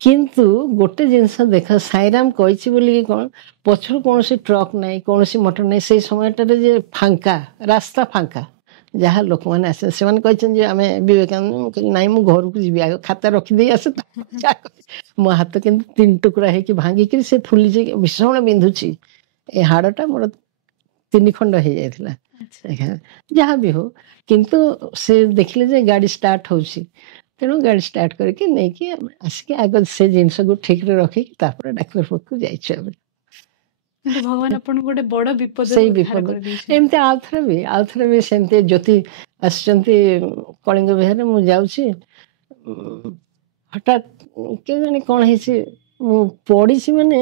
କିନ୍ତୁ ଗୋଟେ ଜିନିଷ ଦେଖ ସାଇରାମ କହିଛି ବୋଲିକି କ'ଣ ପଛରୁ କୌଣସି ଟ୍ରକ୍ ନାହିଁ କୌଣସି ମଟର ନାହିଁ। ସେଇ ସମୟଟାରେ ଯେ ଫାଙ୍କା ରାସ୍ତା ଫାଙ୍କା ଯାହା ଲୋକମାନେ ଆସିବେ ସେମାନେ କହିଛନ୍ତି ଯେ ଆମେ ବିବେକାନନ୍ଦ ମୁଁ କହିଲି ନାଇଁ ମୁଁ ଘରକୁ ଯିବି ଆଗ ଖାତା ରଖିଦେଇ ଆସେ। ମୋ ହାତ କିନ୍ତୁ 3 ଟୁକୁରା ହେଇକି ଭାଙ୍ଗିକିରି ସେ ଫୁଲି ଯାଇକି ଭୀଷଣ ବିନ୍ଧୁଛି। ଏ ହାଡ଼ଟା ମୋର 3 ଖଣ୍ଡ ହେଇଯାଇଥିଲା। ଯାହା ବି ହଉ କିନ୍ତୁ ସେ ଦେଖିଲେ ଯେ ଗାଡ଼ି ଷ୍ଟାର୍ଟ ହେଉଛି ତେଣୁ ଗାଡ଼ି ଷ୍ଟାର୍ଟ କରିକି ନେଇକି ଆମେ ଆସିକି ଆଗ ସେ ଜିନିଷକୁ ଠିକରେ ରଖିକି ତାପରେ ଡାକ୍ତର ପାଖକୁ ଯାଇଛୁ ଆମେ। କିନ୍ତୁ ଭଗବାନ ଆପଣଙ୍କୁ ଗୋଟେ ବଡ ବିପଦରୁ ସେଇ ଉଦ୍ଧାର ବିପଦ କରିଦେଇଛନ୍ତି। ଏମିତି ଆଉଥରେ ବି ସେମିତି ଜ୍ୟୋତି ଆସିଛନ୍ତି କଳିଙ୍ଗ ବିହାରରେ, ମୁଁ ଯାଉଛି ହଠାତ୍ କେଜାଣି କ'ଣ ହେଇଛି, ମୁଁ ପଡ଼ିଛି ମାନେ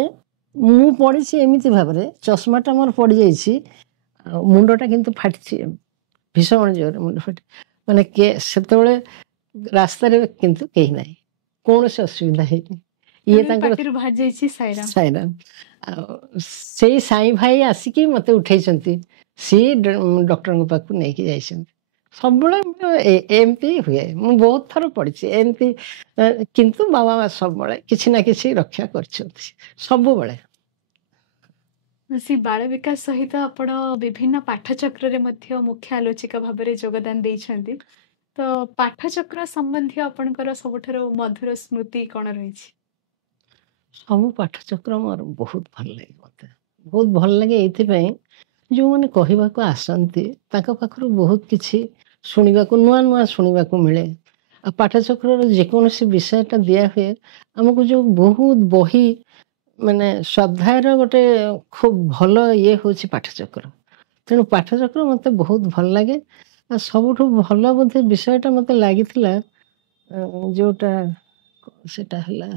ମୁଁ ପଡ଼ିଛି ଏମିତି ଭାବରେ, ଚଷମାଟା ମୋର ପଡ଼ିଯାଇଛି ଆଉ ମୁଣ୍ଡଟା କିନ୍ତୁ ଫାଟିଛି ଭୀଷଣ ଜୋରରେ, ମୁଣ୍ଡ ଫାଟି ମାନେ ସେତେବେଳେ ରାସ୍ତାରେ କିନ୍ତୁ କେହି ନାହିଁ, କୌଣସି ଅସୁବିଧା ହେଇନି। ଇଏ ତାଙ୍କର ପାଟିରୁ ବାହାରି ଯାଇଛି ସାଇରାମ। ସାଇରାମ। ଆଉ ସେଇ ସାଇ ଭାଇ ଆସିକି ମୋତେ ଉଠେଇଛନ୍ତି, ସିଏ ଡକ୍ଟରଙ୍କ ପାଖକୁ ନେଇକି ଯାଇଛନ୍ତି। ସବୁବେଳେ ଏମିତି ହୁଏ, ମୁଁ ବହୁତ ଥର ପଡ଼ିଛି ଏମିତି, କିନ୍ତୁ ବାବା ସବୁବେଳେ କିଛି ନା କିଛି ରକ୍ଷା କରିଛନ୍ତି ସବୁବେଳେ। ସେ ବାଳ ବିକାଶ ସହିତ ଆପଣ ବିଭିନ୍ନ ପାଠଚକ୍ରରେ ମଧ୍ୟ ମୁଖ୍ୟ ଆଲୋଚିକା ଭାବରେ ଯୋଗଦାନ ଦେଇଛନ୍ତି। ତ ପାଠଚକ୍ର ସମ୍ବନ୍ଧୀୟ ଆପଣଙ୍କର ସବୁଠାରୁ ମଧୁର ସ୍ମୃତି କ'ଣ ରହିଛି? ସବୁ ପାଠଚକ୍ର ମୋର ବହୁତ ଭଲ ଲାଗେ, ମୋତେ ବହୁତ ଭଲ ଲାଗେ ଏଇଥିପାଇଁ ଯେଉଁମାନେ କହିବାକୁ ଆସନ୍ତି ତାଙ୍କ ପାଖରୁ ବହୁତ କିଛି ଶୁଣିବାକୁ, ନୂଆ ନୂଆ ଶୁଣିବାକୁ ମିଳେ। ଆଉ ପାଠଚକ୍ରର ଯେକୌଣସି ବିଷୟଟା ଦିଆହୁଏ ଆମକୁ ଯେଉଁ ବହୁତ ବହି ମାନେ ସ୍ୱାଧ୍ୟାୟର ଗୋଟେ ଖୁବ୍ ଭଲ ଇଏ ହେଉଛି ପାଠଚକ୍ର। ତେଣୁ ପାଠଚକ୍ର ମୋତେ ବହୁତ ଭଲ ଲାଗେ। ଆଉ ସବୁଠୁ ଭଲ ବୋଧେ ବିଷୟଟା ମୋତେ ଲାଗିଥିଲା ଯେଉଁଟା ସେଟା ହେଲା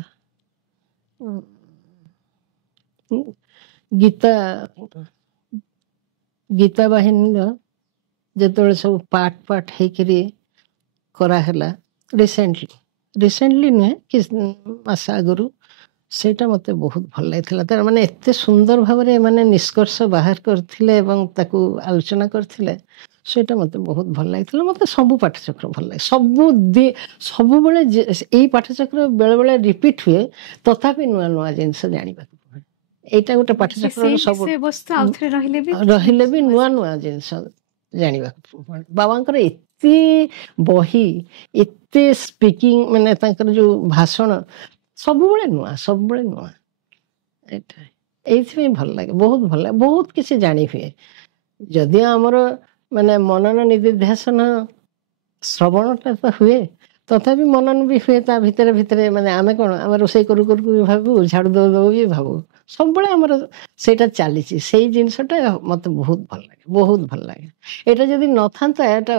ଗୀତା ବାହିନୀର ଯେତେବେଳେ ସବୁ ପାର୍ଟ ହେଇକରି କରାହେଲା ରିସେଣ୍ଟଲି ନୁହେଁ, କିଛି ମାସ ଆଗରୁ, ସେଇଟା ମୋତେ ବହୁତ ଭଲ ଲାଗିଥିଲା। ତାର ମାନେ ଏତେ ସୁନ୍ଦର ଭାବରେ ଏମାନେ ନିଷ୍କର୍ଷ ବାହାର କରିଥିଲେ ଏବଂ ତାକୁ ଆଲୋଚନା କରିଥିଲେ, ସେଇଟା ମୋତେ ବହୁତ ଭଲ ଲାଗିଥିଲା। ମୋତେ ସବୁ ପାଠଚକ୍ର ଭଲ ଲାଗେ, ସବୁବେଳେ ଏଇ ପାଠଚକ୍ର ବେଳେବେଳେ ରିପିଟ୍ ହୁଏ, ତଥାପି ନୂଆ ନୂଆ ଜିନିଷ ଜାଣିବାକୁ ପଡ଼େ। ଏଇଟା ଗୋଟେ ପାଠଚକ୍ରର ସବୁ ରହିଲେ ବି ନୂଆ ନୂଆ ଜିନିଷ ଜାଣିବାକୁ ପଡ଼େ। ବାବାଙ୍କର ଏତେ ବହି, ଏତେ ସ୍ପିକିଂ, ମାନେ ତାଙ୍କର ଯେଉଁ ଭାଷଣ ସବୁବେଳେ ନୂଆ। ଏଇଥିପାଇଁ ଭଲ ଲାଗେ, ବହୁତ ଭଲ ଲାଗେ, ବହୁତ କିଛି ଜାଣି ହୁଏ। ଯଦିଓ ଆମର ମାନେ ମନନ ନିଧିଧ୍ୟାସନ ଶ୍ରବଣଟା ତ ହୁଏ, ତଥାପି ମନନ ବି ହୁଏ ତା ଭିତରେ। ମାନେ ଆମେ କ'ଣ, ଆମେ ରୋଷେଇ କରୁ ବି ଭାବୁ, ଝାଡ଼ୁ ଦଉ ବି ଭାବୁ, ସବୁବେଳେ ଆମର ସେଇଟା ଚାଲିଛି। ସେଇ ଜିନିଷଟା ମୋତେ ବହୁତ ଭଲ ଲାଗେ। ଏଇଟା ଯଦି ନଥାନ୍ତା, ଏଇଟା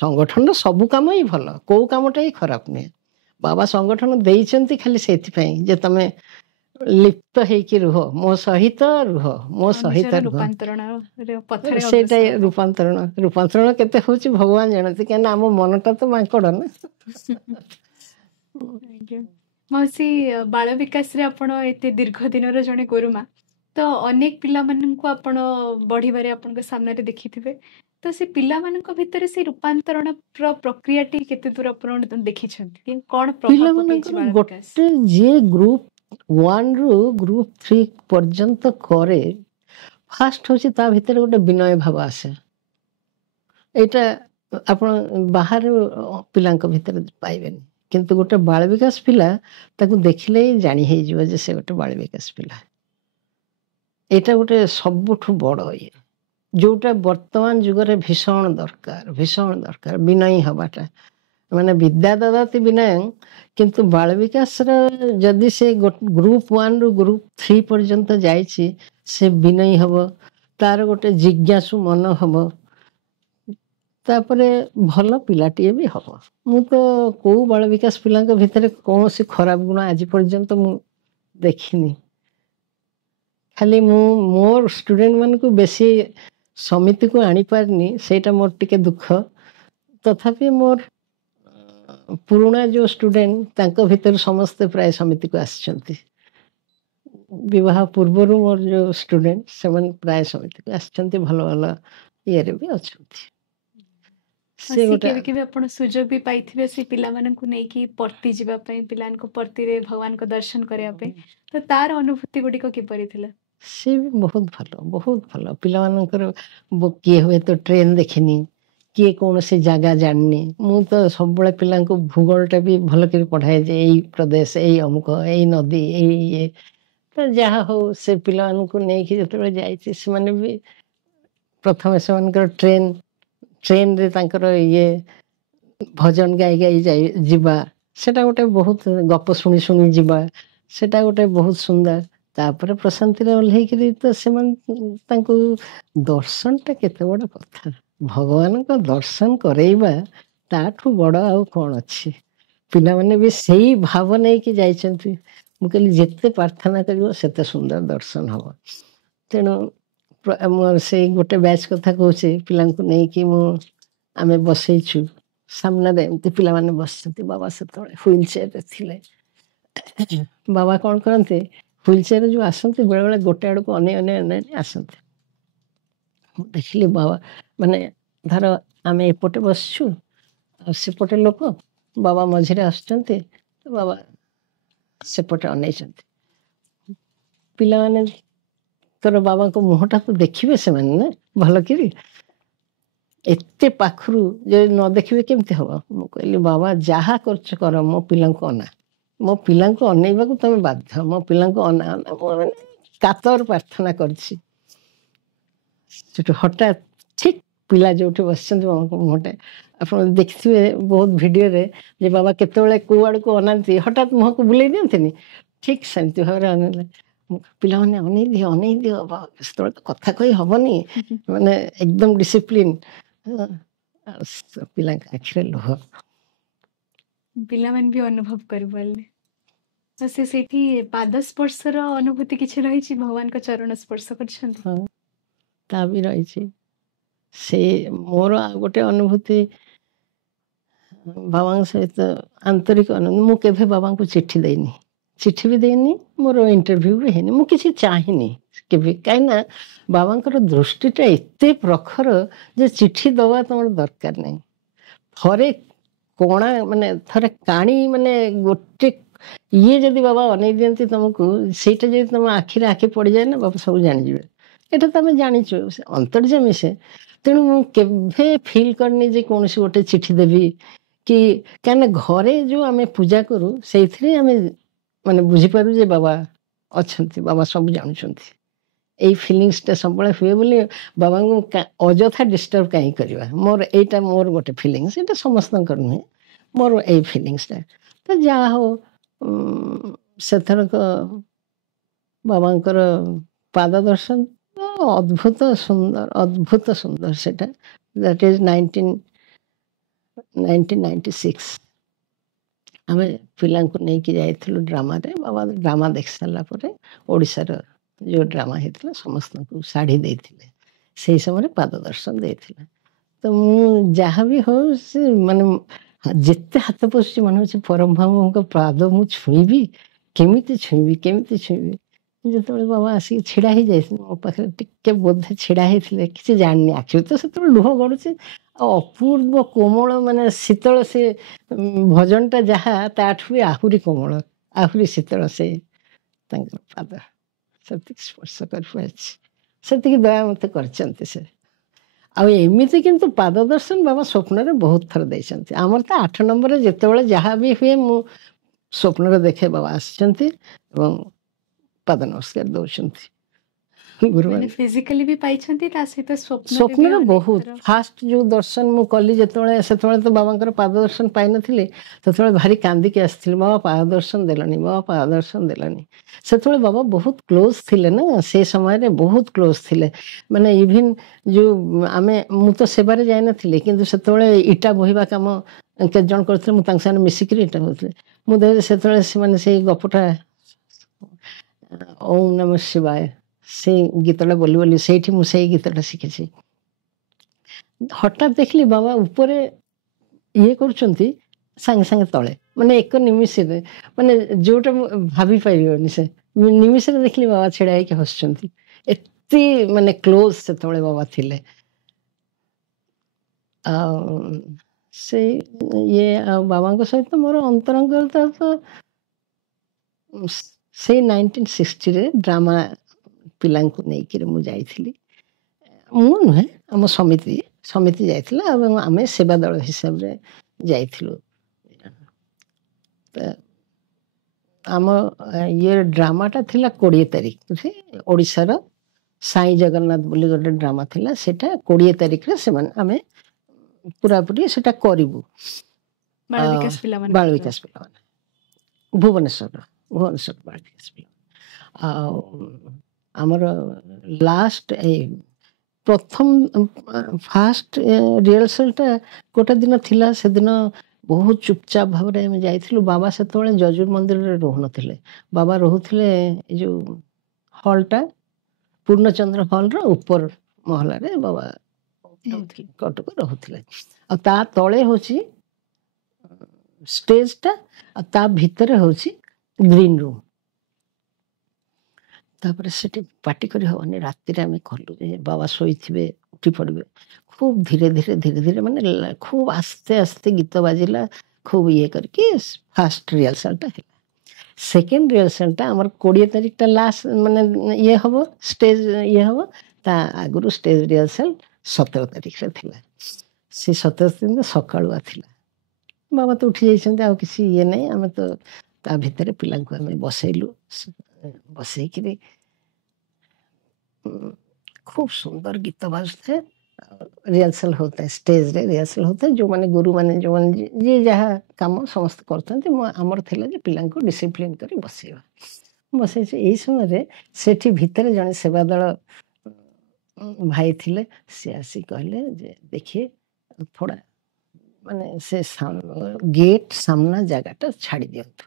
ସଂଗଠନର ସବୁ କାମ ହିଁ ଭଲ, କେଉଁ କାମଟା ହିଁ ଖରାପ ନୁହେଁ। ବାବା ସଂଗଠନ ଦେଇଛନ୍ତି ଖାଲି ସେଇଥିପାଇଁ ଯେ ତମେ ଲିପ୍ତ ହେଇକି ରୁହ, ମୋ ସହିତ ରୁହ। ସେଇଟା ରୂପାନ୍ତରଣ କେତେ ହଉଛି ଭଗବାନ ଜାଣନ୍ତି, କାହିଁକିନା ଆମ ମନଟା ତ ମାଙ୍କଡ଼ ନା। ମାଉସୀ, ବାଳ ବିକାଶରେ ଆପଣ ଏତେ ଦୀର୍ଘ ଦିନର ଜଣେ ଗୁରୁମା, ତ ଅନେକ ପିଲାମାନଙ୍କୁ ଆପଣ ବଢିବାରେ ଆପଣଙ୍କ ସାମ୍ନାରେ ଦେଖିଥିବେ। ତ ସେ ପିଲାମାନଙ୍କ ଭିତରେ ସେ ରୂପାନ୍ତରଣର ପ୍ରକ୍ରିୟାଟି କେତେ ଦୂର ଆପଣ ଦେଖିଛନ୍ତି? କ'ଣ ପିଲାମାନଙ୍କର ଗୋଟେ ଯିଏ ଗ୍ରୁପ 1 ରୁ ଗ୍ରୁପ 3 ପର୍ଯ୍ୟନ୍ତ କରେ, ଫାଷ୍ଟ ହେଉଛି ତା ଭିତରେ ଗୋଟେ ବିନୟ ଭାବ ଆସେ। ଏଇଟା ଆପଣ ବାହାରେ ପିଲାଙ୍କ ଭିତରେ ପାଇବେନି, କିନ୍ତୁ ଗୋଟେ ବାଳ ବିକାଶ ପିଲା ତାକୁ ଦେଖିଲେ ହିଁ ଜାଣି ହେଇଯିବ ଯେ ସେ ଗୋଟେ ବାଳ ବିକାଶ ପିଲା। ଏଇଟା ଗୋଟେ ସବୁଠୁ ବଡ଼ ଇଏ, ଯେଉଁଟା ବର୍ତ୍ତମାନ ଯୁଗରେ ଭୀଷଣ ଦରକାର ବିନୟୀ ହବାଟା। ମାନେ ବିଦ୍ୟା ଦଦାତି ବିନୟଂ, କିନ୍ତୁ ବାଳ ବିକାଶର ଯଦି ସେ ଗ୍ରୁପ 1 ରୁ ଗ୍ରୁପ 3 ପର୍ଯ୍ୟନ୍ତ ଯାଇଛି, ସେ ବିନୟୀ ହବ, ତାର ଗୋଟେ ଜିଜ୍ଞାସୁ ମନ ହବ, ତାପରେ ଭଲ ପିଲାଟିଏ ବି ହବ। ମୁଁ ତ କେଉଁ ବାଳ ବିକାଶ ପିଲାଙ୍କ ଭିତରେ କୌଣସି ଖରାପ ଗୁଣ ଆଜି ପର୍ଯ୍ୟନ୍ତ ମୁଁ ଦେଖିନି। ଖାଲି ମୁଁ ମୋର ଷ୍ଟୁଡେଣ୍ଟମାନଙ୍କୁ ବେଶୀ ସମିତିକୁ ଆଣିପାରିନି, ସେଇଟା ମୋର ଟିକେ ଦୁଃଖ। ତଥାପି ମୋର ପୁରୁଣା ଯେଉଁ ଷ୍ଟୁଡେଣ୍ଟ, ତାଙ୍କ ଭିତରୁ ସମସ୍ତେ ପ୍ରାୟ ସମିତିକୁ ଆସିଛନ୍ତି। ବିବାହ ପୂର୍ବରୁ ମୋର ଯେଉଁ ଷ୍ଟୁଡେଣ୍ଟ, ସେମାନେ ପ୍ରାୟ ସମିତିକୁ ଆସିଛନ୍ତି, ଭଲ ଇଏରେ ବି ଅଛନ୍ତି। କେବେ ଆପଣ ସୁଯୋଗ ବି ପାଇଥିବେ ସେ ପିଲାମାନଙ୍କୁ ନେଇକି ପର୍ତ୍ତି ଯିବା ପାଇଁ, ପିଲାଙ୍କ ପର୍ତ୍ତିରେ ଭଗବାନଙ୍କ ଦର୍ଶନ କରିବା ପାଇଁ, ତ ତାର ଅନୁଭୂତି ଗୁଡ଼ିକ କିପରି ଥିଲା? ସେ ବି ବହୁତ ଭଲ। ପିଲାମାନଙ୍କର କିଏ ହୁଏତ ଟ୍ରେନ ଦେଖିନି, କିଏ କୌଣସି ଜାଗା ଜାଣିନି। ମୁଁ ତ ସବୁବେଳେ ପିଲାଙ୍କୁ ଭୂଗୋଳଟା ବି ଭଲ କରି ପଢ଼ାଏ ଯେ ଏଇ ପ୍ରଦେଶ, ଏଇ ଅମୁକ, ଏଇ ନଦୀ, ଏଇ ଇଏ। ତ ଯାହା ହଉ, ସେ ପିଲାମାନଙ୍କୁ ନେଇକି ଯେତେବେଳେ ଯାଇଛି, ସେମାନେ ବି ପ୍ରଥମେ ସେମାନଙ୍କର ଟ୍ରେନରେ ତାଙ୍କର ଇଏ ଭଜନ ଗାଇ ଯିବା, ସେଟା ଗୋଟେ ବହୁତ ଗପ ଶୁଣି ଶୁଣି ଯିବା, ସେଟା ଗୋଟେ ବହୁତ ସୁନ୍ଦର। ତାପରେ ପ୍ରଶାନ୍ତିରେ ଓହ୍ଲେଇକିରି ତ ସେମାନେ ତାଙ୍କୁ ଦର୍ଶନଟା କେତେ ବଡ଼ କଥା। ଭଗବାନଙ୍କ ଦର୍ଶନ କରେଇବା ତାଠୁ ବଡ଼ ଆଉ କ'ଣ ଅଛି। ପିଲାମାନେ ବି ସେଇ ଭାବ ନେଇକି ଯାଇଛନ୍ତି। ମୁଁ କହିଲି ଯେତେ ପ୍ରାର୍ଥନା କରିବ ସେତେ ସୁନ୍ଦର ଦର୍ଶନ ହବ। ତେଣୁ ମୋର ସେଇ ଗୋଟେ ବ୍ୟାଚ୍ କଥା କହୁଛି, ପିଲାଙ୍କୁ ନେଇକି ଆମେ ବସେଇଛୁ ସାମ୍ନାରେ, ଏମିତି ପିଲାମାନେ ବସିଛନ୍ତି। ବାବା ସେତେବେଳେ ହୁଇଲ୍ ଚେୟାରରେ ଥିଲେ। ବାବା କ'ଣ କରନ୍ତି, ହୁଇଲ୍ ଚେୟାରରେ ଯେଉଁ ଆସନ୍ତି ବେଳେବେଳେ ଗୋଟେ ଆଡ଼କୁ ଅନେଇ ଅନେଇ ଅନେଇ ଆସନ୍ତି। ମୁଁ ଦେଖିଲି ବାବା ମାନେ ଧର ଆମେ ଏପଟେ ବସିଛୁ ଆଉ ସେପଟେ ଲୋକ, ବାବା ମଝିରେ ଆସୁଛନ୍ତି, ବାବା ସେପଟେ ଅନେଇଛନ୍ତି। ପିଲାମାନେ ତୋର ବାବାଙ୍କ ମୁହଁଟାକୁ ଦେଖିବେ ସେମାନେ ନା ଭଲକିରି, ଏତେ ପାଖରୁ ଯଦି ନ ଦେଖିବେ କେମିତି ହବ। ମୁଁ କହିଲି ବାବା ଯାହା କରୁଛ କର, ମୋ ପିଲାଙ୍କୁ ଅନା, ମୋ ପିଲାଙ୍କୁ ଅନେଇବାକୁ ତମେ ବାଧ୍ୟ, ମୋ ପିଲାଙ୍କୁ ଅନା ଅନା। ମୁଁ କାତର ପ୍ରାର୍ଥନା କରିଛି। ସେଠୁ ହଠାତ୍ ଠିକ୍ ପିଲା ଯୋଉଠି ବସିଛନ୍ତି ବାବାଙ୍କ ମୁହଁଟା, ଆପଣ ଦେଖିଥିବେ ବହୁତ ଭିଡ଼ିଓରେ ଯେ ବାବା କେତେବେଳେ କେଉଁ ଆଡ଼କୁ ଅନାନ୍ତି, ହଠାତ୍ ମୁହଁକୁ ବୁଲେଇ ଦିଅନ୍ତିନି, ଠିକ୍ ସେମିତି ଭାବରେ ଅନେଇଲେ। ପିଲାମାନେ ଅନେଇ ଦିଅ ଅନେଇ ଦିଅ, ସେତେବେଳେ ତ କଥା କହି ହବନି, ମାନେ ଏକଦମ ଡିସିପ୍ଲିନ୍। ପିଲାଙ୍କ ଆଖିରେ ଲୁହ। ପିଲାମାନେ ବି ଅନୁଭବ କରିପାରିଲେ। ତ ସେ ସେଠି ପାଦ ସ୍ପର୍ଶର ଅନୁଭୂତି କିଛି ରହିଛି, ଭଗବାନଙ୍କ ଚରଣ ସ୍ପର୍ଶ କରିଛନ୍ତି? ହଁ, ତା ବି ରହିଛି। ସେ ମୋର ଆଉ ଗୋଟେ ଅନୁଭୂତି ବାବାଙ୍କ ସହିତ ଆନ୍ତରିକ ଅନୁଭୂତି। ମୁଁ କେବେ ବାବାଙ୍କୁ ଚିଠି ଦେଇନି, ଚିଠି ବି ଦେଇନି, ମୋର ଇଣ୍ଟରଭ୍ୟୁ ବି ହେଇନି। ମୁଁ କିଛି ଚାହିଁନି କେବେ, କାହିଁକିନା ବାବାଙ୍କର ଦୃଷ୍ଟିଟା ଏତେ ପ୍ରଖର ଯେ ଚିଠି ଦେବା ତମର ଦରକାର ନାହିଁ। ଥରେ କଣା ମାନେ ଥରେ କାଣି ମାନେ ଗୋଟେ ଇଏ ଯଦି ବାବା ଅନେଇ ଦିଅନ୍ତି ତମକୁ, ସେଇଟା ଯଦି ତମ ଆଖିରେ ଆଖି ପଡ଼ିଯାଏ ନା, ବାବା ସବୁ ଜାଣିଯିବେ। ଏଇଟା ତ ଆମେ ଜାଣିଛୁ, ଅନ୍ତର୍ଯାମୀ ସେ। ତେଣୁ ମୁଁ କେବେ ଫିଲ୍ କରିନି ଯେ କୌଣସି ଗୋଟେ ଚିଠି ଦେବି କି, କାହିଁକିନା ଘରେ ଯେଉଁ ଆମେ ପୂଜା କରୁ ସେଇଥିରେ ଆମେ ମାନେ ବୁଝିପାରୁ ଯେ ବାବା ଅଛନ୍ତି, ବାବା ସବୁ ଜାଣୁଛନ୍ତି। ଏଇ ଫିଲିଙ୍ଗସଟା ସବୁବେଳେ ହୁଏ ବୋଲି ବାବାଙ୍କୁ ଅଯଥା ଡିଷ୍ଟର୍ବ କାହିଁ କରିବା। ଏଇଟା ମୋର ଗୋଟେ ଫିଲିଙ୍ଗସ୍, ଏଇଟା ସମସ୍ତଙ୍କର ନୁହେଁ, ମୋର ଏଇ ଫିଲିଙ୍ଗସଟା। ତ ଯାହା ହଉ ସେଥରକ ବାବାଙ୍କର ପାଦ ଦର୍ଶନ ଅଦ୍ଭୁତ ସୁନ୍ଦର, ଅଦ୍ଭୁତ ସୁନ୍ଦର। ସେଟା ଦ୍ୟାଟ୍ ଇଜ୍ 1996 ଆମେ ପିଲାଙ୍କୁ ନେଇକି ଯାଇଥିଲୁ ଡ୍ରାମାରେ। ବାବା ଡ୍ରାମା ଦେଖି ସାରିଲା ପରେ ଓଡ଼ିଶାର ଯେଉଁ ଡ୍ରାମା ହେଇଥିଲା ସମସ୍ତଙ୍କୁ ଶାଢ଼ୀ ଦେଇଥିଲେ, ସେଇ ସମୟରେ ପାଦ ଦର୍ଶନ ଦେଇଥିଲେ। ତ ମୁଁ ଯାହା ବି ହଉ ସେ ମାନେ ଯେତେ ହାତ ପଶୁଛି ମନେ ହେଉଛି ପରମ ବାବୁଙ୍କ ପାଦ ମୁଁ ଛୁଇଁବି, କେମିତି ଛୁଇଁବି କେମିତି ଛୁଇଁବି। ଯେତେବେଳେ ବାବା ଆସିକି ଛିଡ଼ା ହେଇଯାଇଥିଲେ ମୋ ପାଖରେ, ଟିକେ ବୋଧେ ଛିଡ଼ା ହେଇଥିଲେ, କିଛି ଜାଣିନି, ଆଖିରୁ ତ ସେତେବେଳେ ଲୁହ ଗଡ଼ୁଛି। ଆଉ ଅପୂର୍ବ କୋମଳ ମାନେ ଶୀତଳ ସେ ଭଜନଟା ଯାହା, ତାଠୁ ବି ଆହୁରି କୋମଳ, ଆହୁରି ଶୀତଳ ସେ ତାଙ୍କର ପାଦ। ସେତିକି ସ୍ପର୍ଶ କରିପାରିଛି, ସେତିକି ଦୟା ମୋତେ କରିଛନ୍ତି ସେ। ଆଉ ଏମିତି କିନ୍ତୁ ପାଦ ଦର୍ଶନ ବାବା ସ୍ୱପ୍ନରେ ବହୁତ ଥର ଦେଇଛନ୍ତି। ଆମର ତ 8 ନମ୍ବରରେ ଯେତେବେଳେ ଯାହା ବି ହୁଏ ମୁଁ ସ୍ୱପ୍ନରେ ଦେଖେ ବାବା ଆସିଛନ୍ତି ଏବଂ ପାଦ ନମସ୍କାର ଦେଉଛନ୍ତି। ଫିଜିକାଲି ବି ପାଇଛନ୍ତି, ତା ସହିତ ସ୍ୱପ୍ନରେ ବହୁତ। ଫାଷ୍ଟ ଯେଉଁ ଦର୍ଶନ ମୁଁ କଲି ଯେତେବେଳେ, ସେତେବେଳେ ତ ବାବାଙ୍କର ପାଦ ଦର୍ଶନ ପାଇନଥିଲି, ସେତେବେଳେ ଭାରି କାନ୍ଦିକି ଆସିଥିଲି, ବାବା ପାଦ ଦର୍ଶନ ଦେଲନି, ବାବା ପାଦ ଦର୍ଶନ ଦେଲନି। ସେତେବେଳେ ବାବା ବହୁତ କ୍ଲୋଜ୍ ଥିଲେ ନା, ସେ ସମୟରେ ବହୁତ କ୍ଲୋଜ୍ ଥିଲେ। ମାନେ ଇଭିନ୍ ଯେଉଁ ମୁଁ ତ ସେବାରେ ଯାଇନଥିଲି, କିନ୍ତୁ ସେତେବେଳେ ଇଟା ବୋହିବା କାମ କେତେ ଜଣ କରୁଥିଲେ, ମୁଁ ତାଙ୍କ ସାଙ୍ଗରେ ମିଶିକିରି ଇଟା ବୋହୁଥିଲି। ମୁଁ ଦେଖିଲି ସେତେବେଳେ ସେମାନେ ସେଇ ଗପଟା ଓଁ ନମଃ ଶିବାୟ, ସେଇ ଗୀତଟା ବୋଲି ବୋଲି ସେଇଠି ମୁଁ ସେଇ ଗୀତଟା ଶିଖିଛି। ହଠାତ୍ ଦେଖିଲି ବାବା ଉପରେ ଇଏ କରୁଛନ୍ତି, ସାଙ୍ଗେ ସାଙ୍ଗେ ତଳେ, ମାନେ ଏକ ନିମିଷରେ, ମାନେ ଯେଉଁଟା ମୁଁ ଭାବି ପାରିବନି, ସେ ନିମିଷରେ ଦେଖିଲି ବାବା ଛିଡ଼ା ହେଇକି ହସୁଛନ୍ତି। ଏତେ ମାନେ କ୍ଲୋଜ୍ ସେତେବେଳେ ବାବା ଥିଲେ। ଆଉ ସେଇ ଆଉ ବାବାଙ୍କ ସହିତ ମୋର ଅନ୍ତରଙ୍ଗତା ତ ସେଇ 1960ରେ ଡ୍ରାମା ପିଲାଙ୍କୁ ନେଇକିରି ମୁଁ ଯାଇଥିଲି। ମୁଁ ନୁହେଁ, ଆମ ସମିତି ଯାଇଥିଲା ଏବଂ ଆମେ ସେବା ଦଳ ହିସାବରେ ଯାଇଥିଲୁ। ଆମ ଡ୍ରାମାଟା ଥିଲା 20 ତାରିଖରେ, ଓଡ଼ିଶାର ସାଇ ଜଗନ୍ନାଥ ବୋଲି ଗୋଟେ ଡ୍ରାମା ଥିଲା, ସେଟା 20 ତାରିଖରେ ଆମେ ପୁରାପୁରି ସେଟା କରିବୁ। ବାଳ ବିକାଶ ପିଲାମାନେ ବାଳ ବିକାଶ ପିଲାମାନେ ଭୁବନେଶ୍ୱର ବାଳ ବିକାଶ ପିଲା। ଆଉ ଆମର ଲାଷ୍ଟ ଏଇ ପ୍ରଥମ ଫାଷ୍ଟ ରିହର୍ସାଲଟା ଗୋଟେ ଦିନ ଥିଲା। ସେଦିନ ବହୁତ ଚୁପଚାପ ଭାବରେ ଆମେ ଯାଇଥିଲୁ। ବାବା ସେତେବେଳେ ଯଜୁର ମନ୍ଦିରରେ ରହୁନଥିଲେ, ବାବା ରହୁଥିଲେ ଏ ଯେଉଁ ହଲ୍ଟା ପୂର୍ଣ୍ଣଚନ୍ଦ୍ର ହଲ୍ର ଉପର ମହଲାରେ ବାବା ରହୁଥିଲେ, କଟକ ରହୁଥିଲେ। ଆଉ ତା ତଳେ ହେଉଛି ଷ୍ଟେଜଟା, ଆଉ ତା ଭିତରେ ହେଉଛି ଗ୍ରୀନ୍ ରୁମ୍। ତାପରେ ସେଠି ପାଟି କରି ହେବନି, ରାତିରେ ଆମେ କଲୁ ଯେ ବାବା ଶୋଇଥିବେ ଉଠି ପଡ଼ିବେ, খুব ଧୀରେ ଧୀରେ ଧୀରେ ଧୀରେ ମାନେ খুব ଆସ୍ତେ ଆସ୍ତେ ଗୀତ ବାଜିଲା, খুব ଇଏ କରିକି ଫାଷ୍ଟ ରିହର୍ସାଲଟା ହେଲା। ସେକେଣ୍ଡ ରିହର୍ସାଲଟା ଆମର 20 ତାରିଖଟା ଲାଷ୍ଟ ମାନେ ଇଏ ହେବ, ଷ୍ଟେଜ ଇଏ ହେବ। ତା ଆଗରୁ ଷ୍ଟେଜ ରିହର୍ସାଲ 17 ତାରିଖରେ ଥିଲା। ସେ 17 ଦିନ ସକାଳୁଆ ଥିଲା। ବାବା ତ ଉଠି ଯାଇଛନ୍ତି, ଆଉ କିଛି ଇଏ ନାହିଁ। ଆମେ ତ ତା ଭିତରେ ପିଲାଙ୍କୁ ଆମେ ବସେଇଲୁ, ବସେଇକିରି খুব ସୁନ୍ଦର ଗୀତ ବାଜୁଥାଏ। ରିହର୍ସାଲ ହେଉଥାଏ, ଷ୍ଟେଜରେ ରିହର୍ସାଲ ହେଉଥାଏ। ଯେଉଁମାନେ ଗୁରୁମାନେ ଯେଉଁମାନେ ଯିଏ ଯାହା କାମ ସମସ୍ତେ କରୁଛନ୍ତି, ଆମର ଥିଲା ଯେ ପିଲାଙ୍କୁ ଡିସିପ୍ଲିନ୍ କରି ବସେଇବା। ବସେଇଛୁ। ଏଇ ସମୟରେ ସେଠି ଭିତରେ ଜଣେ ସେବାଦଳ ଭାଇ ଥିଲେ, ସିଏ ଆସି କହିଲେ ଯେ ଦେଖିଏ ଥୋଡ଼ା ମାନେ ସେ ଗେଟ୍ ସାମ୍ନା ଜାଗାଟା ଛାଡ଼ି ଦିଅନ୍ତୁ।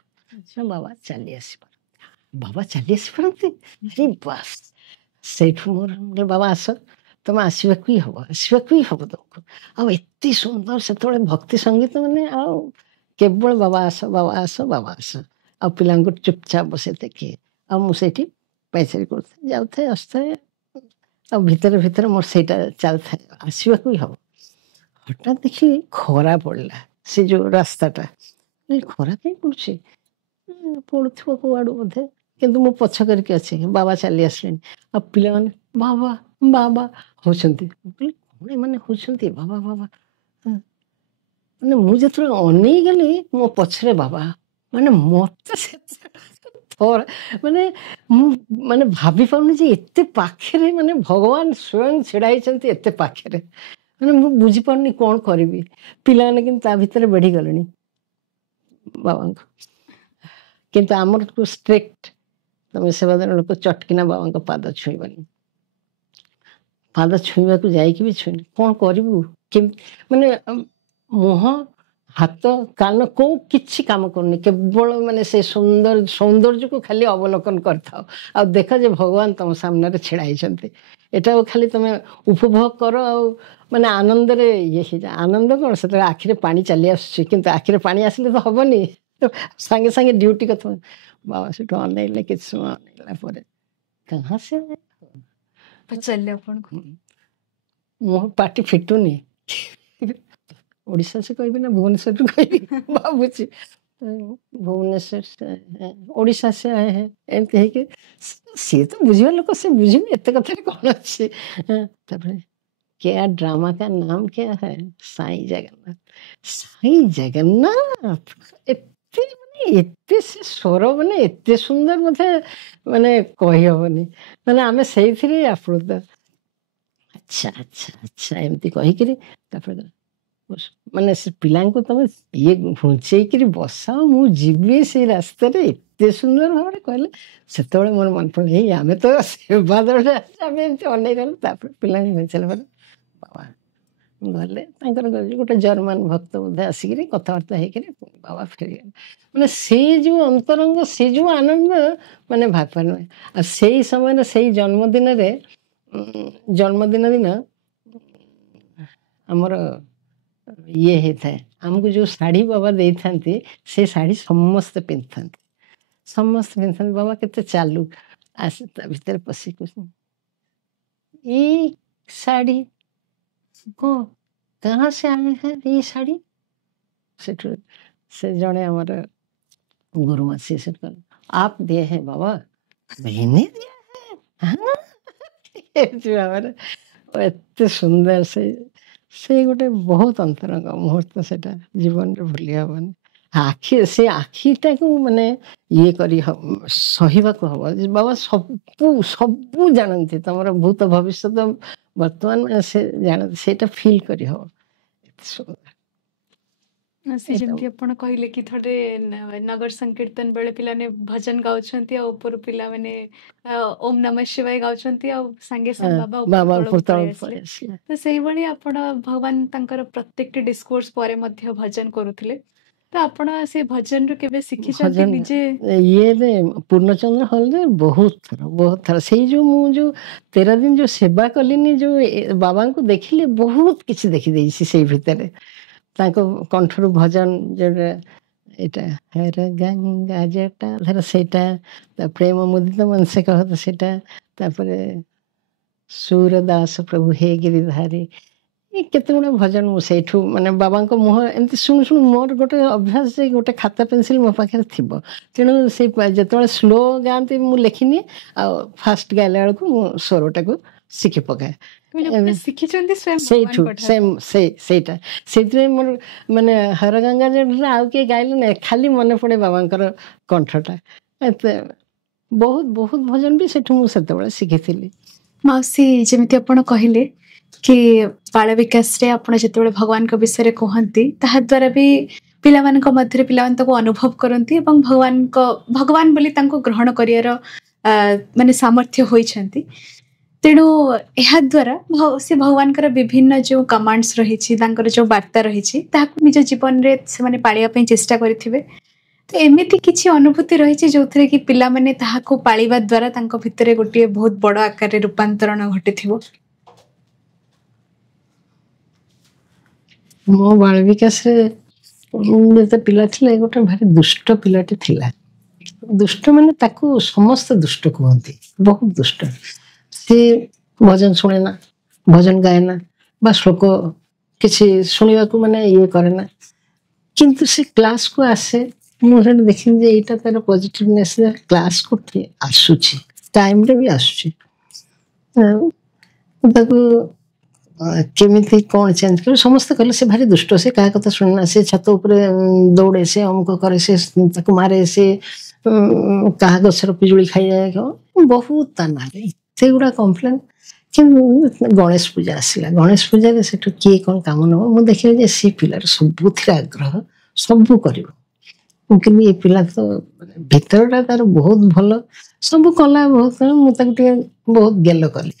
ବାବା ଚାଲି ଆସିପାରନ୍ତି, ବାବା ଚାଲି ଆସିପାରନ୍ତି। ଆରେ ବାସ୍, ସେଇଠୁ ମୋର ବାବା ଆସ, ତମେ ଆସିବାକୁ ହିଁ ହେବ, ଆସିବାକୁ ହିଁ ହେବ ତମକୁ। ଆଉ ଏତେ ସୁନ୍ଦର ସେତେବେଳେ ଭକ୍ତି ସଙ୍ଗୀତ ମାନେ, ଆଉ କେବଳ ବାବା ଆସ ବାବା ଆସ ବାବା ଆସ। ଆଉ ପିଲାଙ୍କୁ ଚୁପଚାପ ବସେଇଥାଏ କିଏ। ଆଉ ମୁଁ ସେଇଠି ପାଇଚାରି କରୁଥାଏ, ଯାଉଥାଏ ଆସୁଥାଏ। ଆଉ ଭିତରେ ଭିତରେ ମୋର ସେଇଟା ଚାଲିଥାଏ, ଆସିବାକୁ ହିଁ ହେବ। ହଠାତ୍ ଦେଖିଲି ଖରା ପଡ଼ିଲା, ସେ ଯେଉଁ ରାସ୍ତାଟା। ଖରା କାହିଁ ପଡ଼ୁଛି, ପଡ଼ୁଥିବ କୁଆଡ଼ୁ ବୋଧେ, କିନ୍ତୁ ମୁଁ ପଛ କରିକି ଅଛି, ବାବା ଚାଲି ଆସିଲେଣି। ଆଉ ପିଲାମାନେ ବାବା ବାବା ହେଉଛନ୍ତି। ମୁଁ କହିଲି କ'ଣ ଏମାନେ ହେଉଛନ୍ତି ବାବା ବାବା। ମାନେ ମୁଁ ଯେତେବେଳେ ଅନେଇ ଗଲି ମୋ ପଛରେ ବାବା, ମାନେ ମୋତେ ମାନେ ମୁଁ ମାନେ ଭାବି ପାରୁନି ଯେ ଏତେ ପାଖରେ ମାନେ ଭଗବାନ ସ୍ୱୟଂ ଛିଡ଼ା ହେଇଛନ୍ତି ଏତେ ପାଖରେ। ମାନେ ମୁଁ ବୁଝିପାରୁନି କ'ଣ କରିବି। ପିଲାମାନେ କିନ୍ତୁ ତା ଭିତରେ ବେଢ଼ିଗଲେଣି ବାବାଙ୍କୁ। କିନ୍ତୁ ଆମର ଷ୍ଟ୍ରିକ୍ଟ, ତମେ ସେବାଦଳ ଲୋକ ଚଟକିନା ବାବାଙ୍କ ପାଦ ଛୁଇଁବନି। ପାଦ ଛୁଇଁବାକୁ ଯାଇକି ବି ଛୁଇଁନି। କ'ଣ କରିବୁ, ମାନେ ମୁହଁ ହାତ କାନ କେଉଁ କିଛି କାମ କରୁନି, କେବଳ ମାନେ ସେ ସୌନ୍ଦର୍ଯ୍ୟକୁ ଖାଲି ଅବଲୋକନ କରିଥାଉ। ଆଉ ଦେଖ ଯେ ଭଗବାନ ତମ ସାମ୍ନାରେ ଛିଡ଼ା ହେଇଛନ୍ତି। ଏଟାକୁ ଖାଲି ତମେ ଉପଭୋଗ କର। ଆଉ ମାନେ ଆନନ୍ଦରେ ଇଏ ହେଇଯାଏ। ଆନନ୍ଦ କ'ଣ, ସେତେବେଳେ ଆଖିରେ ପାଣି ଚାଲି ଆସୁଛି, କିନ୍ତୁ ଆଖିରେ ପାଣି ଆସିଲେ ତ ହେବନି, ସାଙ୍ଗେ ସାଙ୍ଗେ ଡ୍ୟୁଟି କଥା। ବାବା ସେଠୁ ଅନେଇଲେ, କିଛି ସମୟ ଅନେଇଲା ପରେ କାହା ସେ ପଚାରିଲେ ଆପଣଙ୍କୁ, ମୋ ପାଟି ଫିଟୁନି, ଓଡ଼ିଶା ସେ କହିବି ନା ଭୁବନେଶ୍ୱରରୁ କହିବି ଭାବୁଛି। ଭୁବନେଶ୍ୱର ଓଡ଼ିଶା ସେ ଏମିତି ହେଇକି, ସିଏ ତ ବୁଝିବା ଲୋକ, ସେ ବୁଝିବି, ଏତେ କଥାରେ କ'ଣ ଅଛି। ତାପରେ क्या ड्रामा का नाम क्या है, साईं जगन्नाथ। साईं जगन्नाथ ଏତେ ମାନେ ଏତେ ସେ ସ୍ୱର ମାନେ ଏତେ ସୁନ୍ଦର, ମୋତେ ମାନେ କହିହେବନି। ମାନେ ଆମେ ସେଇଥିରେ ଆପ୍ଲୁତ। ଆଚ୍ଛା ଆଚ୍ଛା ଆଚ୍ଛା ଏମିତି କହିକିରି ତାପରେ ମାନେ ସେ ପିଲାଙ୍କୁ ତମେ ଇଏ ଘୁଞ୍ଚେଇକିରି ବସାଅ, ମୁଁ ଯିବି ସେଇ ରାସ୍ତାରେ, ଏତେ ସୁନ୍ଦର ଭାବରେ କହିଲେ। ସେତେବେଳେ ମୋର ମନେ ପଡ଼ିଲା, ଏଇ ଆମେ ତ ସେବାଦଳରେ ଆମେ ଏମିତି ଅନେଇ ରହିଲୁ। ତାପରେ ପିଲାଙ୍କୁ ଘୁଞ୍ଚେଇଲା ପରେ ବାବା ଗଲେ, ତାଙ୍କର ଗୋଟେ ଜର୍ମାନ ଭକ୍ତ ବୋଧେ ଆସିକିରି କଥାବାର୍ତ୍ତା ହେଇକିରି ବାବା ଫେରିଗଲେ। ମାନେ ସେଇ ଯେଉଁ ଅନ୍ତରଙ୍ଗ, ସେ ଯେଉଁ ଆନନ୍ଦ ମାନେ ଭାବିପାର ନୁହେଁ। ଆଉ ସେଇ ସମୟରେ ସେଇ ଜନ୍ମଦିନ ଦିନ ଆମର ଇଏ ହେଇଥାଏ, ଆମକୁ ଯେଉଁ ଶାଢ଼ୀ ବାବା ଦେଇଥାନ୍ତି, ସେ ଶାଢ଼ୀ ସମସ୍ତେ ପିନ୍ଧିଥାନ୍ତି, ସମସ୍ତେ ପିନ୍ଧିଥାନ୍ତି। ବାବା କେତେ ଚାଲୁ, ଆସି ତା ଭିତରେ ପଶିକି ଏଇ ଶାଢ଼ୀ କ'ଣ, କାହା ସେ ଆଣେ हैं ଏଇ ଶାଢ଼ୀ। ସେଠୁ ସେ ଜଣେ ଆମର ଗୁରୁମା, ସିଏ ସେଠୁ କହିଲେ आप दिए हैं बाबा, मैंने दिया है, हाँ। ଏମିତି ଭାବରେ ଏତେ ସୁନ୍ଦର ସେଇ ଗୋଟେ ବହୁତ ଅନ୍ତରଙ୍ଗ ମୁହୂର୍ତ୍ତ, ସେଇଟା ଜୀବନରେ ଭୁଲି ହେବନି। ସେ ଆଖିଟାକୁ ମାନେ ଇଏ କରି ସହିବାକୁ ହେବ। ବାବା ସବୁ ସବୁ ଜାଣନ୍ତି, ତମର ଭୂତ ଭବିଷ୍ୟତ ବର୍ତ୍ତମାନ ସେ ଜାଣନ୍ତି, ସେଇଟା ଫିଲ୍ କରି ହେବ। ଏତେ ସୁନ୍ଦର। से जेमती आपण कहले कि थोड़े नगर संकीर्तन बेले पिलाने भजन गाउछंती आ ऊपर पिला माने ओम नमः शिवाय गाउछंती आ संगे संग बाबा ऊपर बाबा तळକୁ तळ पळेଇ ଆସିଲେ। ଆସିଲେ। तो सेही भली आपण भगवान तांकर प्रत्येकटी डिस्कोर्स परे मध्य भजन करूथिले। तो आपण से भजन रो केबे शिखिचंती भजन निजे ये पूर्णचंद्र हॉल रे बहुत थर से जो मु जो 13 दिन जो सेवा कलिनी जो बाबा को देखिले बहुत किसी देखी देइछि से भितरे ताको कंठरू भजन जो एटा हर गंगा जटा धर सेटा प्रेम मुदित मन से कहत सेटा तापरे सूरदास प्रभु हे गिरिधारी केते गुण भजन मु सेठू माने बाबा को मुह एमती शुणु शुणु मोर गोटे अभ्यास जे गोटे खाता पेंसिल मो पाखे थिबो तेणु से जेतବେଳେ स्लो गांती मु लेखिनी आ फास्ट गाइला बेलକୁ मु स्वरटा को शिखि पकाए शिखिचंती स्वयं सेठू भगवान पठा सेम सेटा सेतरे मोर माने हर गंगा जे आउ के गाइले ने खाली मने पड़े बाबांकर कंठटा एते बहुत बहुत भजन भी सेठू मु सेतବେଳେ शिखिथिली। माउसी जेमिति आपण कहिले कि बाल विकास रे आपण जेतेबेले भगवान को विषय रे कहंती ताहा द्वारा भी पिला मानक मध्य रे पिला मान ताको अनुभव करंती एवं भगवान बोली तांको ग्रहण करियर माने सामर्थ्य होइछंती। तेणु एहा द्वारा से भगवान कर विभिन्न जो कमांड्स रहिछि तांकर जो वार्ता रहिछि ताहाको निज जीवन रे से माने पालिया पई चेष्टा करिथिबे। तो एमिति किछि अनुभूति रहिछि जोथरे कि पिला माने ताहाको पालिबा द्वारा तांको भितरे गोटे बहुत बड़ आकार रे रूपांतरण घटिथिबो। मो बाल विकास तो पिला थिला गोटे भारी दुष्ट पिलाटे थिला। दुष्ट माने ताकू समस्त दुष्ट कहती बहुत दुष्ट से भजन शुणे ना भजन गाए ना बा श्लोक किसी शुणा को माने ये करे ना किंतु से क्लास को आसे मुझे देखी जे एटा तार पॉजिटिवनेस क्लास को आसुची टाइम रे भी आसुची ताकू केमिति कौन चेंज कर समस्त कहले से भारी दुष्ट से क्या कथा शुणना से छत ऊपर दौड़े से अमुक करे से ताकू मारे से क्या गछर पिजुड़ी खाई जाए बहुत ताना से गुड़ा कम्प्लेन कि गणेश पूजा आसला गणेश पूजा से किए कौन काम नब मुझे देखिए सी पिलार सबुथ आग्रह सबू कर ये पिला तो भीतरटा तार बहुत भल सब कला बहुत मुझे बहुत गेल कली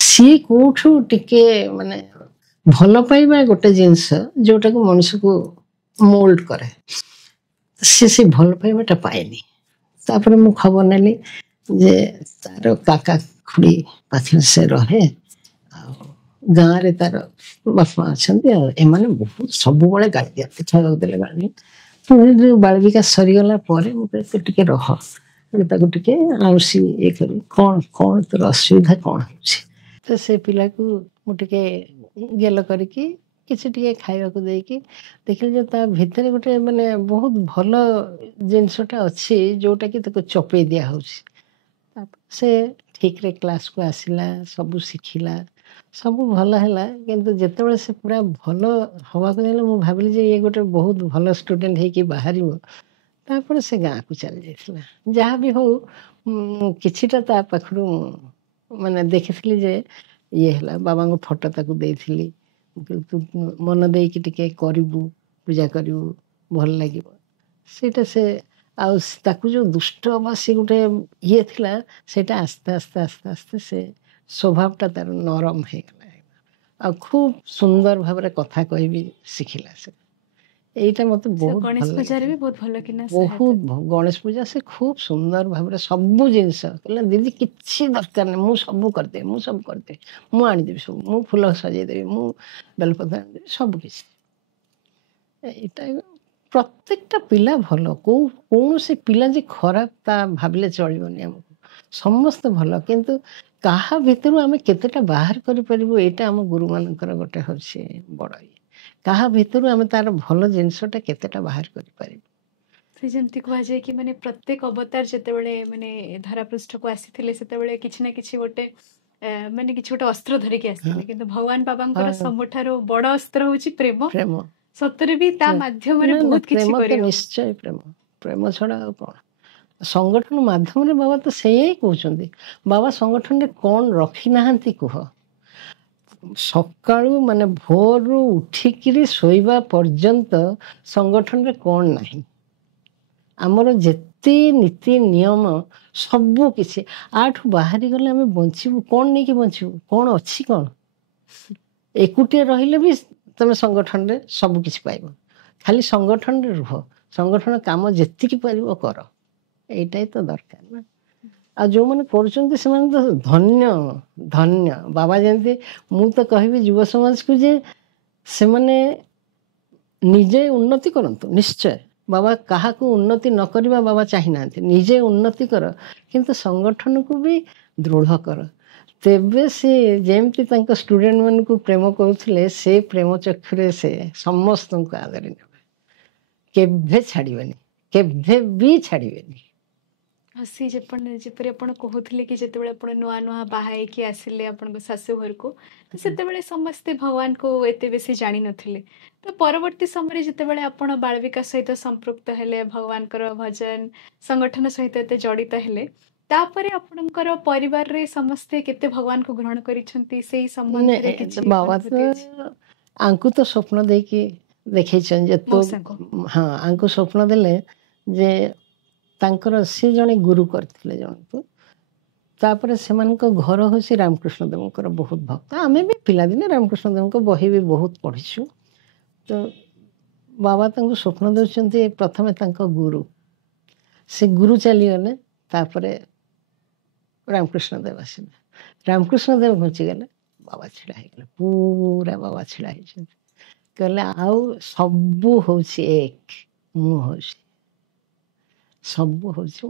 सी कोठू टिके माने भल पाइबा गोटे जिनस जोटा को मनुष्य को मोल्ड करे सी भल पाइबाटा पाएनी तापर मु खबर नेली जे तार काका खुड़ी पाखे से रहे गाँव रे तार बापा अच्छा एमाने बहुत सब बड़े गाड़ी दिया खावा देले गाड़ी तो बाल विकास सरीगला टिके रह टिके आउसी ये करी कौन कौन तोर असुविधा कौन हो तो से पिला को मुझे गेल करके किसी टे खावा को देकी देखिए जो ता भितर गोटे माने बहुत भल जिनसटा अच्छी जोटा कि चपे दिया से ठीक रे क्लास को आसला सब शिखिला सब भल है किंतु जितेबाला से पूरा भल हवा को मुझे भाविली जे ये गोटे बहुत भल स्टूडेंट है कि बाहर तापर से गाँ को चली जाइला जहाँ भी हो किछिटा ता पाखरु माने देखी जे ये है बाबा को फोटो ताकू देइथिली तू मन देकी टिके करिबू पूजा करिबू भल लागिबो सेटा से आउ ताकू जो दुष्ट बा से गोटे ये थिला सेटा आस्ते आस्ते आस्ते आस्ते से स्वभावटा तार नरम हो गला आ खूब सुंदर भाव कथा कहबी शिखिला से एटा मत बहुत गणेश पूजा रे भी बहुत भल किना बहुत गणेश पूजा से खूब सुंदर भाव सब जिनस कहला दीदी किसी दरकार नहीं मु सब करदे मु सब करदे मु आनी देबी सब मु फूल सजाई देबी मु बेलपत्र आनी देबी सब किसी एटा प्रत्येकटा पिला भल कौन से पिला जे खराब ता भाविले चलिबनी हमको समस्त भल किंतु कहा भितर आम केतेटा बाहर करि परिबो एटा हम गुरु मानकर गोटे होछि बड़ कहा भितर आम तार भल जिनसटा केतेटा बाहर करि परिबो से जेमती कहा जाए कि माने प्रत्येक अवतार जेतेबेले माने धरा पृष्ठ को आसीथिले सेतेबेले किछि ना किछि गोटे माने किछि गोटे अस्त्र धरि के आसीथिले किंतु भगवान बाबांकर सबठारो बड़ अस्त्र होछि प्रेम प्रेम सतरे भी ता माध्यम रे बहुत किछि करियो निश्चय प्रेम प्रेम छड़ा कौन संगठन माध्यम रे बाबा तो से ही कहते बाबा संगठन रे कौन रखी ना कह ସକାଳୁ ମାନେ ଭୋରରୁ ଉଠିକିରି ଶୋଇବା ପର୍ଯ୍ୟନ୍ତ ସଂଗଠନରେ କ'ଣ ନାହିଁ, ଆମର ଯେତେ ନୀତି ନିୟମ ସବୁ କିଛି, ଆଠୁ ବାହାରି ଗଲେ ଆମେ ବଞ୍ଚିବୁ କ'ଣ, ନେଇକି ବଞ୍ଚିବୁ କ'ଣ ଅଛି କ'ଣ? ଏକୁଟିଆ ରହିଲେ ବି ତମେ ସଂଗଠନରେ ସବୁ କିଛି ପାଇବ, ଖାଲି ସଂଗଠନରେ ରୁହ, ସଂଗଠନ କାମ ଯେତିକି ପାରିବ କର, ଏଇଟା ହିଁ ତ ଦରକାର ନା। ଆଉ ଯେଉଁମାନେ କରୁଛନ୍ତି ସେମାନେ ତ ଧନ୍ୟ ଧନ୍ୟ। ବାବା ଯେମିତି, ମୁଁ ତ କହିବି ଯୁବ ସମାଜକୁ ଯେ ସେମାନେ ନିଜେ ଉନ୍ନତି କରନ୍ତୁ ନିଶ୍ଚୟ। ବାବା କାହାକୁ ଉନ୍ନତି ନ କରିବା ବାବା ଚାହିଁନାହାନ୍ତି, ନିଜେ ଉନ୍ନତି କର କିନ୍ତୁ ସଂଗଠନକୁ ବି ଦୃଢ଼ କର। ତେବେ ସେ ଯେମିତି ତାଙ୍କ ଷ୍ଟୁଡେଣ୍ଟମାନଙ୍କୁ ପ୍ରେମ କରୁଥିଲେ ସେ ପ୍ରେମ ଚକ୍ଷୁରେ ସେ ସମସ୍ତଙ୍କୁ ଆଦରି ନେବେ, କେବେ ଛାଡ଼ିବେନି, କେବେ ବି ଛାଡ଼ିବେନି। ସି ଯେପରି ଆପଣ କହୁଥିଲେ କି ଯେତେବେଳେ ଆପଣ ନୂଆ ନୂଆ ବାହା ହେଇକି ଆସିଲେ ଆପଣଙ୍କ ଶାଶୁ ଘରକୁ, ତ ସେତେବେଳେ ସମସ୍ତେ ଭଗବାନଙ୍କୁ ଏତେ ବେଶୀ ଜାଣିନଥିଲେ। ତ ପରବର୍ତ୍ତୀ ସମୟରେ ଯେତେବେଳେ ଆପଣ ବାଳ ବିକାଶ ସହିତ ସମ୍ପୃକ୍ତ ହେଲେ, ଭଗବାନଙ୍କର ଭଜନ ସଂଗଠନ ସହିତ ଏତେ ଜଡ଼ିତ ହେଲେ, ତାପରେ ଆପଣଙ୍କର ପରିବାରରେ ସମସ୍ତେ କେତେ ଭଗବାନଙ୍କୁ ଗ୍ରହଣ କରିଛନ୍ତି ସେଇ ସମ୍ବନ୍ଧରେ କିଛି ବାବା ତ ଆଙ୍କୁ ତ ସ୍ୱପ୍ନ ଦେଇକି ଦେଖେଇଛନ୍ତି ଯେ ତୋ, ହଁ ଆଙ୍କୁ ସ୍ୱପ୍ନ ଦେଲେ ଯେ ତାଙ୍କର ସେ ଜଣେ ଗୁରୁ କରିଥିଲେ ଜଣକୁ, ତାପରେ ସେମାନଙ୍କ ଘର ହେଉଛି ରାମକୃଷ୍ଣ ଦେବଙ୍କର ବହୁତ ଭକ୍ତ। ଆମେ ବି ପିଲାଦିନେ ରାମକୃଷ୍ଣ ଦେବଙ୍କ ବହି ବି ବହୁତ ପଢ଼ିଛୁ। ତ ବାବା ତାଙ୍କୁ ସ୍ୱପ୍ନ ଦେଉଛନ୍ତି ପ୍ରଥମେ ତାଙ୍କ ଗୁରୁ, ସେ ଗୁରୁ ଚାଲିଗଲେ, ତାପରେ ରାମକୃଷ୍ଣ ଦେବ ଆସିଲେ, ରାମକୃଷ୍ଣ ଦେବ ଘୁଞ୍ଚିଗଲେ, ବାବା ଛିଡ଼ା ହେଇଗଲେ, ପୁରା ବାବା ଛିଡ଼ା ହେଇଛନ୍ତି, କହିଲେ ଆଉ ସବୁ ହେଉଛି ଏକ, ମୁଁ ହେଉଛି ସବୁ ହେଉଛି।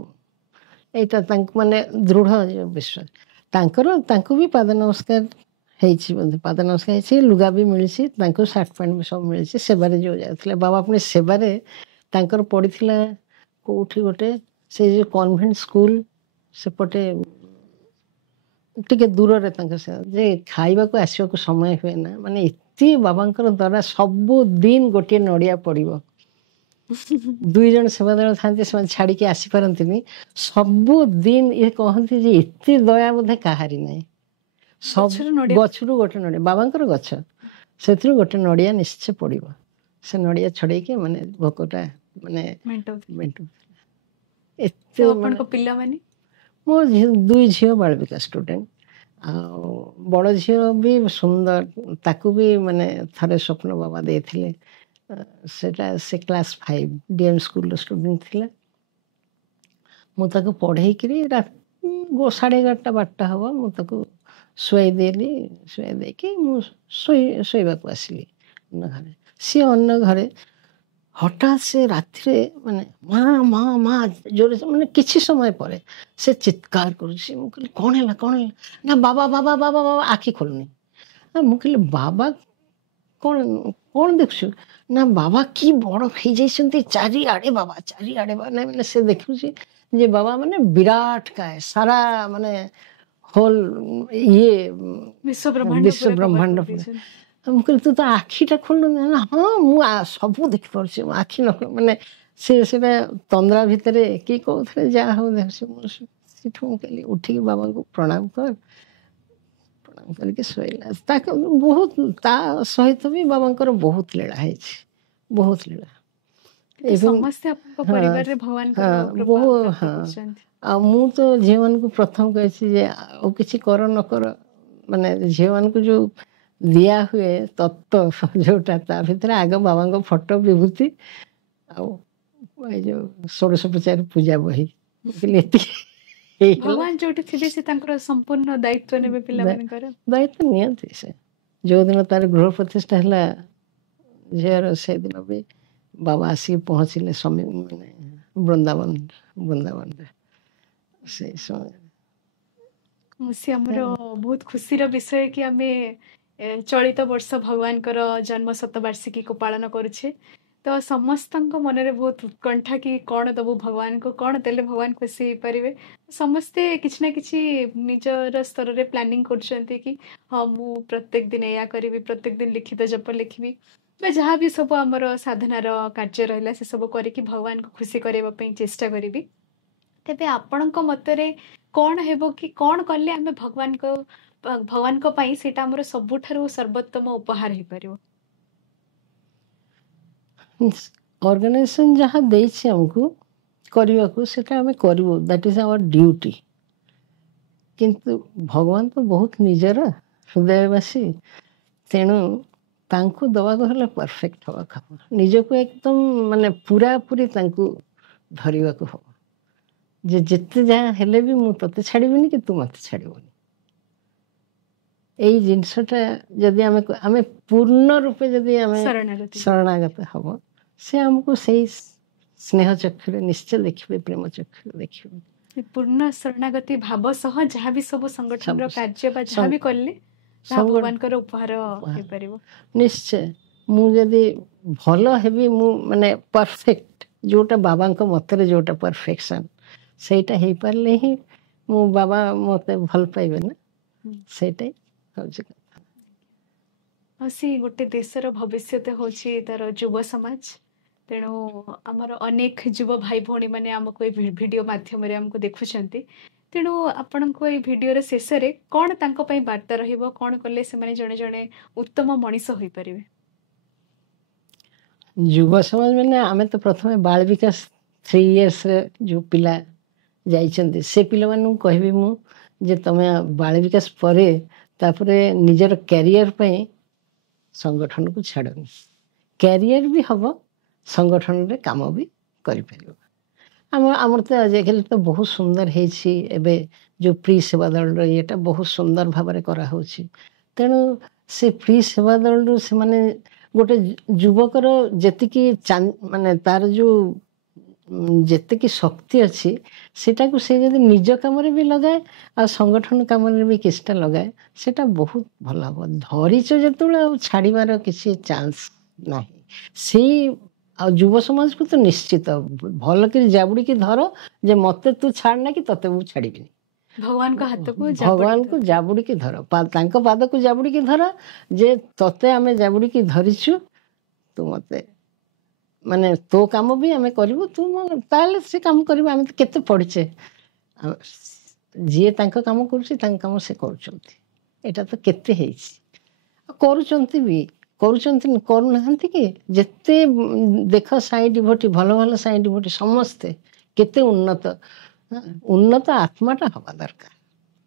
ଏଇଟା ତାଙ୍କୁ ମାନେ ଦୃଢ଼ ବିଶ୍ୱାସ ତାଙ୍କର। ତାଙ୍କୁ ବି ପାଦ ନମସ୍କାର ହେଇଛି, ବୋଧେ ପାଦ ନମସ୍କାର ହେଇଛି, ଲୁଗା ବି ମିଳିଛି ତାଙ୍କୁ, ସାର୍ଟ ପ୍ୟାଣ୍ଟ ବି ସବୁ ମିଳିଛି। ସେବାରେ ଯେଉଁ ଯାଉଥିଲେ ବାବା, ପୁଣି ସେବାରେ ତାଙ୍କର ପଡ଼ିଥିଲା କେଉଁଠି ଗୋଟେ, ସେ ଯେଉଁ କନଭେଣ୍ଟ ସ୍କୁଲ ସେପଟେ ଟିକେ ଦୂରରେ ତାଙ୍କ, ଯେ ଖାଇବାକୁ ଆସିବାକୁ ସମୟ ହୁଏ ନା, ମାନେ ଏତେ ବାବାଙ୍କର ଦ୍ୱାରା ସବୁଦିନ ଗୋଟିଏ ନଡ଼ିଆ ପଡ଼ିବ। 2 ଜଣ ସେବାଦଳ ଥାନ୍ତି, ସେମାନେ ଛାଡ଼ିକି ଆସିପାରନ୍ତିନି, ସବୁଦିନ ଇଏ କହନ୍ତି ଯେ ଏତେ ଦୟା ବୋଧେ କାହାରି ନାହିଁ। ଗଛରୁ ଗୋଟେ ନଡ଼ିଆ, ବାବାଙ୍କର ଗଛ, ସେଥିରୁ ଗୋଟେ ନଡ଼ିଆ ନିଶ୍ଚୟ ପଡ଼ିବ। ସେ ନଡ଼ିଆ ଛଡ଼େଇକି ମାନେ ଭୋକଟା ମାନେ ମେଣ୍ଟଉଥିଲା। ଏତେ ପିଲାମାନେ, ମୋ 2 ଝିଅ ବାଳ ବିକାଶ ଷ୍ଟୁଡେଣ୍ଟ, ଆଉ ବଡ଼ ଝିଅ ବି ସୁନ୍ଦର, ତାକୁ ବି ମାନେ ଥରେ ସ୍ୱପ୍ନ ବାବା ଦେଇଥିଲେ, ସେଟା ସେ କ୍ଲାସ୍ 5 ଡିଏମ୍ ସ୍କୁଲର ଷ୍ଟୁଡେଣ୍ଟ ଥିଲା। ମୁଁ ତାକୁ ପଢ଼େଇକିରି 11:30 12ଟା ହେବ, ମୁଁ ତାକୁ ଶୁଆଇ ଦେଲି, ଶୁଆଇ ଦେଇକି ମୁଁ ଶୋଇବାକୁ ଆସିଲି ଅନ୍ୟ ଘରେ। ସିଏ ଅନ୍ୟ ଘରେ, ହଠାତ୍ ସେ ରାତିରେ ମାନେ ମା ମା ମା ଜୋରେ, ମାନେ କିଛି ସମୟ ପରେ ସେ ଚିତ୍କାର କରୁଛି। ମୁଁ କହିଲି କ'ଣ ହେଲା କ'ଣ ହେଲା? ନା ବାବା ବାବା ବାବା ବାବା, ଆଖି ଖୋଲୁନି। ମୁଁ କହିଲି ବାବା କ'ଣ କ'ଣ ଦେଖୁଛୁ? ନା ବାବା କି ବଡ଼ ହେଇଯାଇଛନ୍ତି, ଚାରିଆଡ଼େ ବାବା, ଚାରିଆଡ଼େ ବାବା। ନାଇଁ ମାନେ ସେ ଦେଖୁଛି ଯେ ବାବା ମାନେ ବିରାଟ କାୟ, ସାରା ମାନେ ହୋଲ୍ ଇଏ ବିଶ୍ୱ ବ୍ରହ୍ମାଣ୍ଡ। ମୁଁ କହିଲି ତୁ ତ ଆଖିଟା ଖୋଲୁନି? ନା ହଁ ମୁଁ ସବୁ ଦେଖିପାରୁଛି, ମୋ ଆଖି ନ ମାନେ ସେଟା ତନ୍ଦ୍ରା ଭିତରେ କିଏ କହୁଥିଲେ, ଯାହା ହଉ ଦେଖୁଛି। ମୁଁ ସେଠୁ ମୁଁ କହିଲି ଉଠିକି ବାବାଙ୍କୁ ପ୍ରଣାମ କର, ପ୍ରଣାମ କରିକି ଶୋଇଲା। ତାକୁ ବହୁତ, ତା ସହିତ ବି ବାବାଙ୍କର ବହୁତ ଲୀଳା ହେଇଛି, ବହୁତ ଲୀଳା। ଆଉ ମୁଁ ତ ଝିଅମାନଙ୍କୁ ପ୍ରଥମ କହିଛି ଯେ ଆଉ କିଛି କର ନ କର, ମାନେ ଝିଅମାନଙ୍କୁ ଯେଉଁ ଦିଆ ହୁଏ ତତ୍ତ୍ୱ ଯେଉଁଟା, ତା ଭିତରେ ଆଗ ବାବାଙ୍କ ଫଟୋ, ବିଭୂତି ଆଉ ଏଇ ଯେଉଁ 1650 ପୂଜା ବହି, ଏତିକି। ଭଗବାନ ଯୋଉଠି ଥିବେ ସେ ତାଙ୍କର ସମ୍ପୂର୍ଣ୍ଣ ଦାୟିତ୍ୱ ନେବେ ପିଲାମାନଙ୍କର। ଦାୟିତ୍ୱ ନିଅନ୍ତି ସେ। ଯେଉଁଦିନ ତାର ଗୃହ ପ୍ରତିଷ୍ଠା ହେଲା ଝିଅର, ସେଦିନ ବି ବାବା ଆସିକି ପହଞ୍ଚିଲେ ମାନେ ବୃନ୍ଦାବନରେ ସେଇ ସମୟରେ। ଆମର ବହୁତ ଖୁସିର ବିଷୟ କି ଆମେ ଚଳିତ ବର୍ଷ ଭଗବାନଙ୍କର ଜନ୍ମ ଶତବାର୍ଷିକୀକୁ ପାଳନ କରୁଛେ। ତ ସମସ୍ତଙ୍କ ମନରେ ବହୁତ ଉତ୍କଣ୍ଠା କି କ'ଣ ଦେବୁ ଭଗବାନଙ୍କୁ, କ'ଣ ଦେଲେ ଭଗବାନ ଖୁସି ହେଇପାରିବେ। ସମସ୍ତେ କିଛି ନା କିଛି ନିଜର ସ୍ତରରେ ପ୍ଲାନିଂ କରୁଛନ୍ତି କି ହଁ ମୁଁ ପ୍ରତ୍ୟେକ ଦିନ ଏଇଆ କରିବି, ପ୍ରତ୍ୟେକ ଦିନ ଲିଖିତ ଜପ ଲେଖିବି, ବା ଯାହା ବି ସବୁ ଆମର ସାଧନାର କାର୍ଯ୍ୟ ରହିଲା ସେସବୁ କରିକି ଭଗବାନଙ୍କୁ ଖୁସି କରାଇବା ପାଇଁ ଚେଷ୍ଟା କରିବି। ତେବେ ଆପଣଙ୍କ ମତରେ କ'ଣ ହେବ କି କ'ଣ କଲେ ଆମେ ଭଗବାନଙ୍କ भगवान को पाई सेटा हमर सबुठारु सर्वोत्तम उपहार हे परियो। ऑर्गेनाइजेशन जहाँ देइछि हमको करिवा को सेटा हमें करिवो, दैट इज आवर ड्यूटी। किंतु भगवान तो बहुत निजर हृदयवासी, तेणु तांको दवा को हला परफेक्ट हवा खबर, निज को एकदम माने पूरा पूरी तांको धरिवा को हो जे जिते जहाँ हेले भी मु तते छाड़ीबिनी कि तू मते छाड़ीबनी। एई जिनसटा जदि आमे पूर्ण रूपे जदि आमे शरणागत हब, से हमको सही स्नेह चक्षुरे निश्चय देखिबे, प्रेम चक्षुरे देखिबे। पूर्ण शरणागति भाव सह जहाँ भी सब संगठन रो कार्य बा जहाँ भी करले भगवान कर उपहार हे परिबो। निश्चय मु जदि भलो हेबी मु माने परफेक्ट जोटा बाबा को मतरे जोटा परफेक्शन सेटा हे परले ही मु बाबा मते भल पाइबे ना, सेटा होछि कथा। असी गोटे देशर भविष्य होछि तार युवा समाज, तेणु आमर अनेक युवा भाई भौणी माने हमको ए वीडियो माध्यम रे हमको देखुछंती, तेणु आपण को ए वीडियो रे शेष रे कोन तांको पई वार्ता रहिबो, कोन करले से माने जणे जणे उत्तम मनीष होई परिबे। युवा समाज माने आमे तो प्रथमे बाल विकास 3 इयर्स रे जो पिला जाइछंती से पिला मानु कहबी मु जे तमे बाल विकास परे तापरे निजर कैरियर पई संगठन को छाड़नी, कैरियर भी हबो संगठन रे काम भी करि परिबो। आमर तो आजिकल तो बहुत सुंदर हेछि, एबे जो प्री सेवा दल एटा बहुत सुंदर भाव करा होछि, तेणु से प्री सेवा दल से माने गोटे युवकर जेतिकी माने तार जो जेतिकी शक्ति अच्छी सेटा को से यदि निज काम रे भी लगाए आ संगठन काम रे भी किछटा लगाए सेटा बहुत भल हम। धरिच जेतुले छाड़ीबार किसी चांस नाही, से युव समाज को तो निश्चित भल कर जाबुड़ी की धर जे मते तू छाड़ना कि तते मु छाड़ीबिनी। भगवान को हाथ को भगवान को जाबुड़ी की धर, तांको पाद को जाबुड़ी की धर जे तते आमे जाबुड़ी की धरिछु, तू मते माने तो काम भी आमे करिवो, तू ताले से काम करिवो। आमे केते पढ़िचे, जे तांको काम करूछि तांको काम से करूछंती, एटा तो केते हेछि करूछंती भी करूछंती करूनाहंती कि जेते देख साई डिभोटी भल भल साई डिभोटी समस्ते केते उन्नत उन्नत आत्माटा हवा दरकार,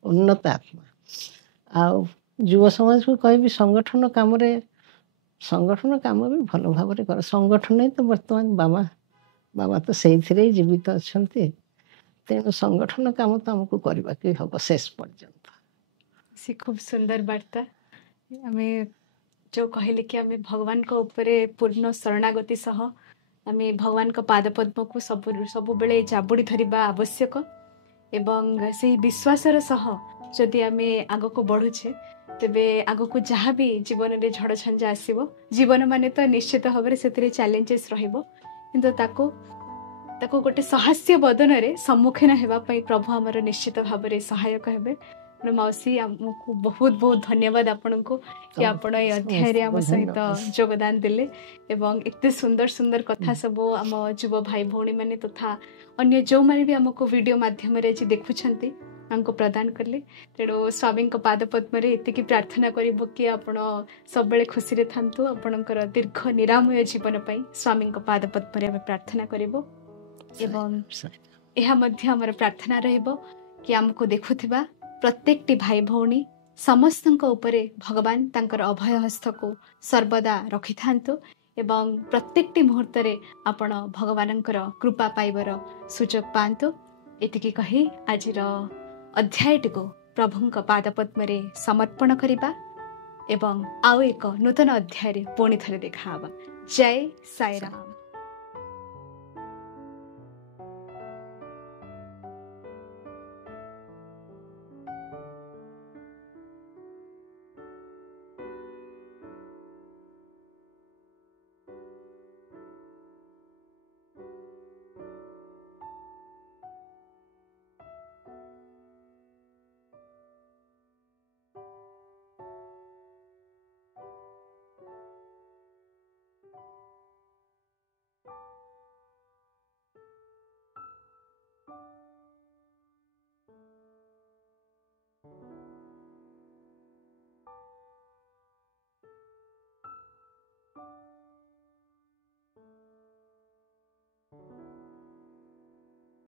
उन्नत आत्मा। आ युव समाज को कहबी संगठन काम रे, संगठन काम भी भल भाव रे कर। संगठन ही तो वर्तमान बाबा तो सेइथिरे जीवित अछंती, तेणु संगठन काम तो हमको करबा के हबो शेष पर्यंत। से खूब सुंदर वार्ता हमें जो कहले कि हमें भगवान को ऊपर पूर्ण शरणागति सह हमें भगवान को पाद पद्म को सब बेले जाबुड़ी धरिबा आवश्यक, एवं से विश्वासर सह जदि हमें आग को बढ़ुछे तेबे आग को जहाँ भी जीवन में झड़ झंझा आसीबो, जीवन माने तो निश्चित भाव से चैलेंजेस रहिबो, किंतु ताको गोटे साहस्य बदन रे सम्मुखीन हेबा पई प्रभु हमर निश्चित भाव रे सहायक हेबे। मौसी आमको बहुत बहुत धन्यवाद आपण को कि आपण ए अध्याय रे हम सहित योगदान दिले, एवं एते सुंदर सुंदर कथा सब आम युव भाई भौणी माने तथा अन्य जो माने भी हमको वीडियो माध्यम रे जे देखुछंती हमको प्रदान करले। तेणु स्वामी पाद पद्म रे एतिकी प्रार्थना करिबो कि आपण सब बेले खुशी रे थांतु, आपणकर दीर्घ निरामय जीवन पई स्वामी पाद पद्म रे हम प्रार्थना करिबो। एवं एहा मध्य हमर प्रार्थना रहइबो कि हमको देखुथिबा प्रत्येकटी भाई भौणी समस्तଙ୍କ उपरे भगवान तांकर अभय हस्त को सर्वदा रखि थांतु, एवं प्रत्येकटी मुहूर्त रे आपण भगवानଙ୍କର कृपा पाइबर सुजोग पांतु। एतिकी कहि आजिर अध्यायटी को प्रभुଙ୍କ पाद पद्म रे समर्पण करिबा, एवं आउ एक नूतन अध्याय रे पुणी थरे देखा हबा। जय साई राम।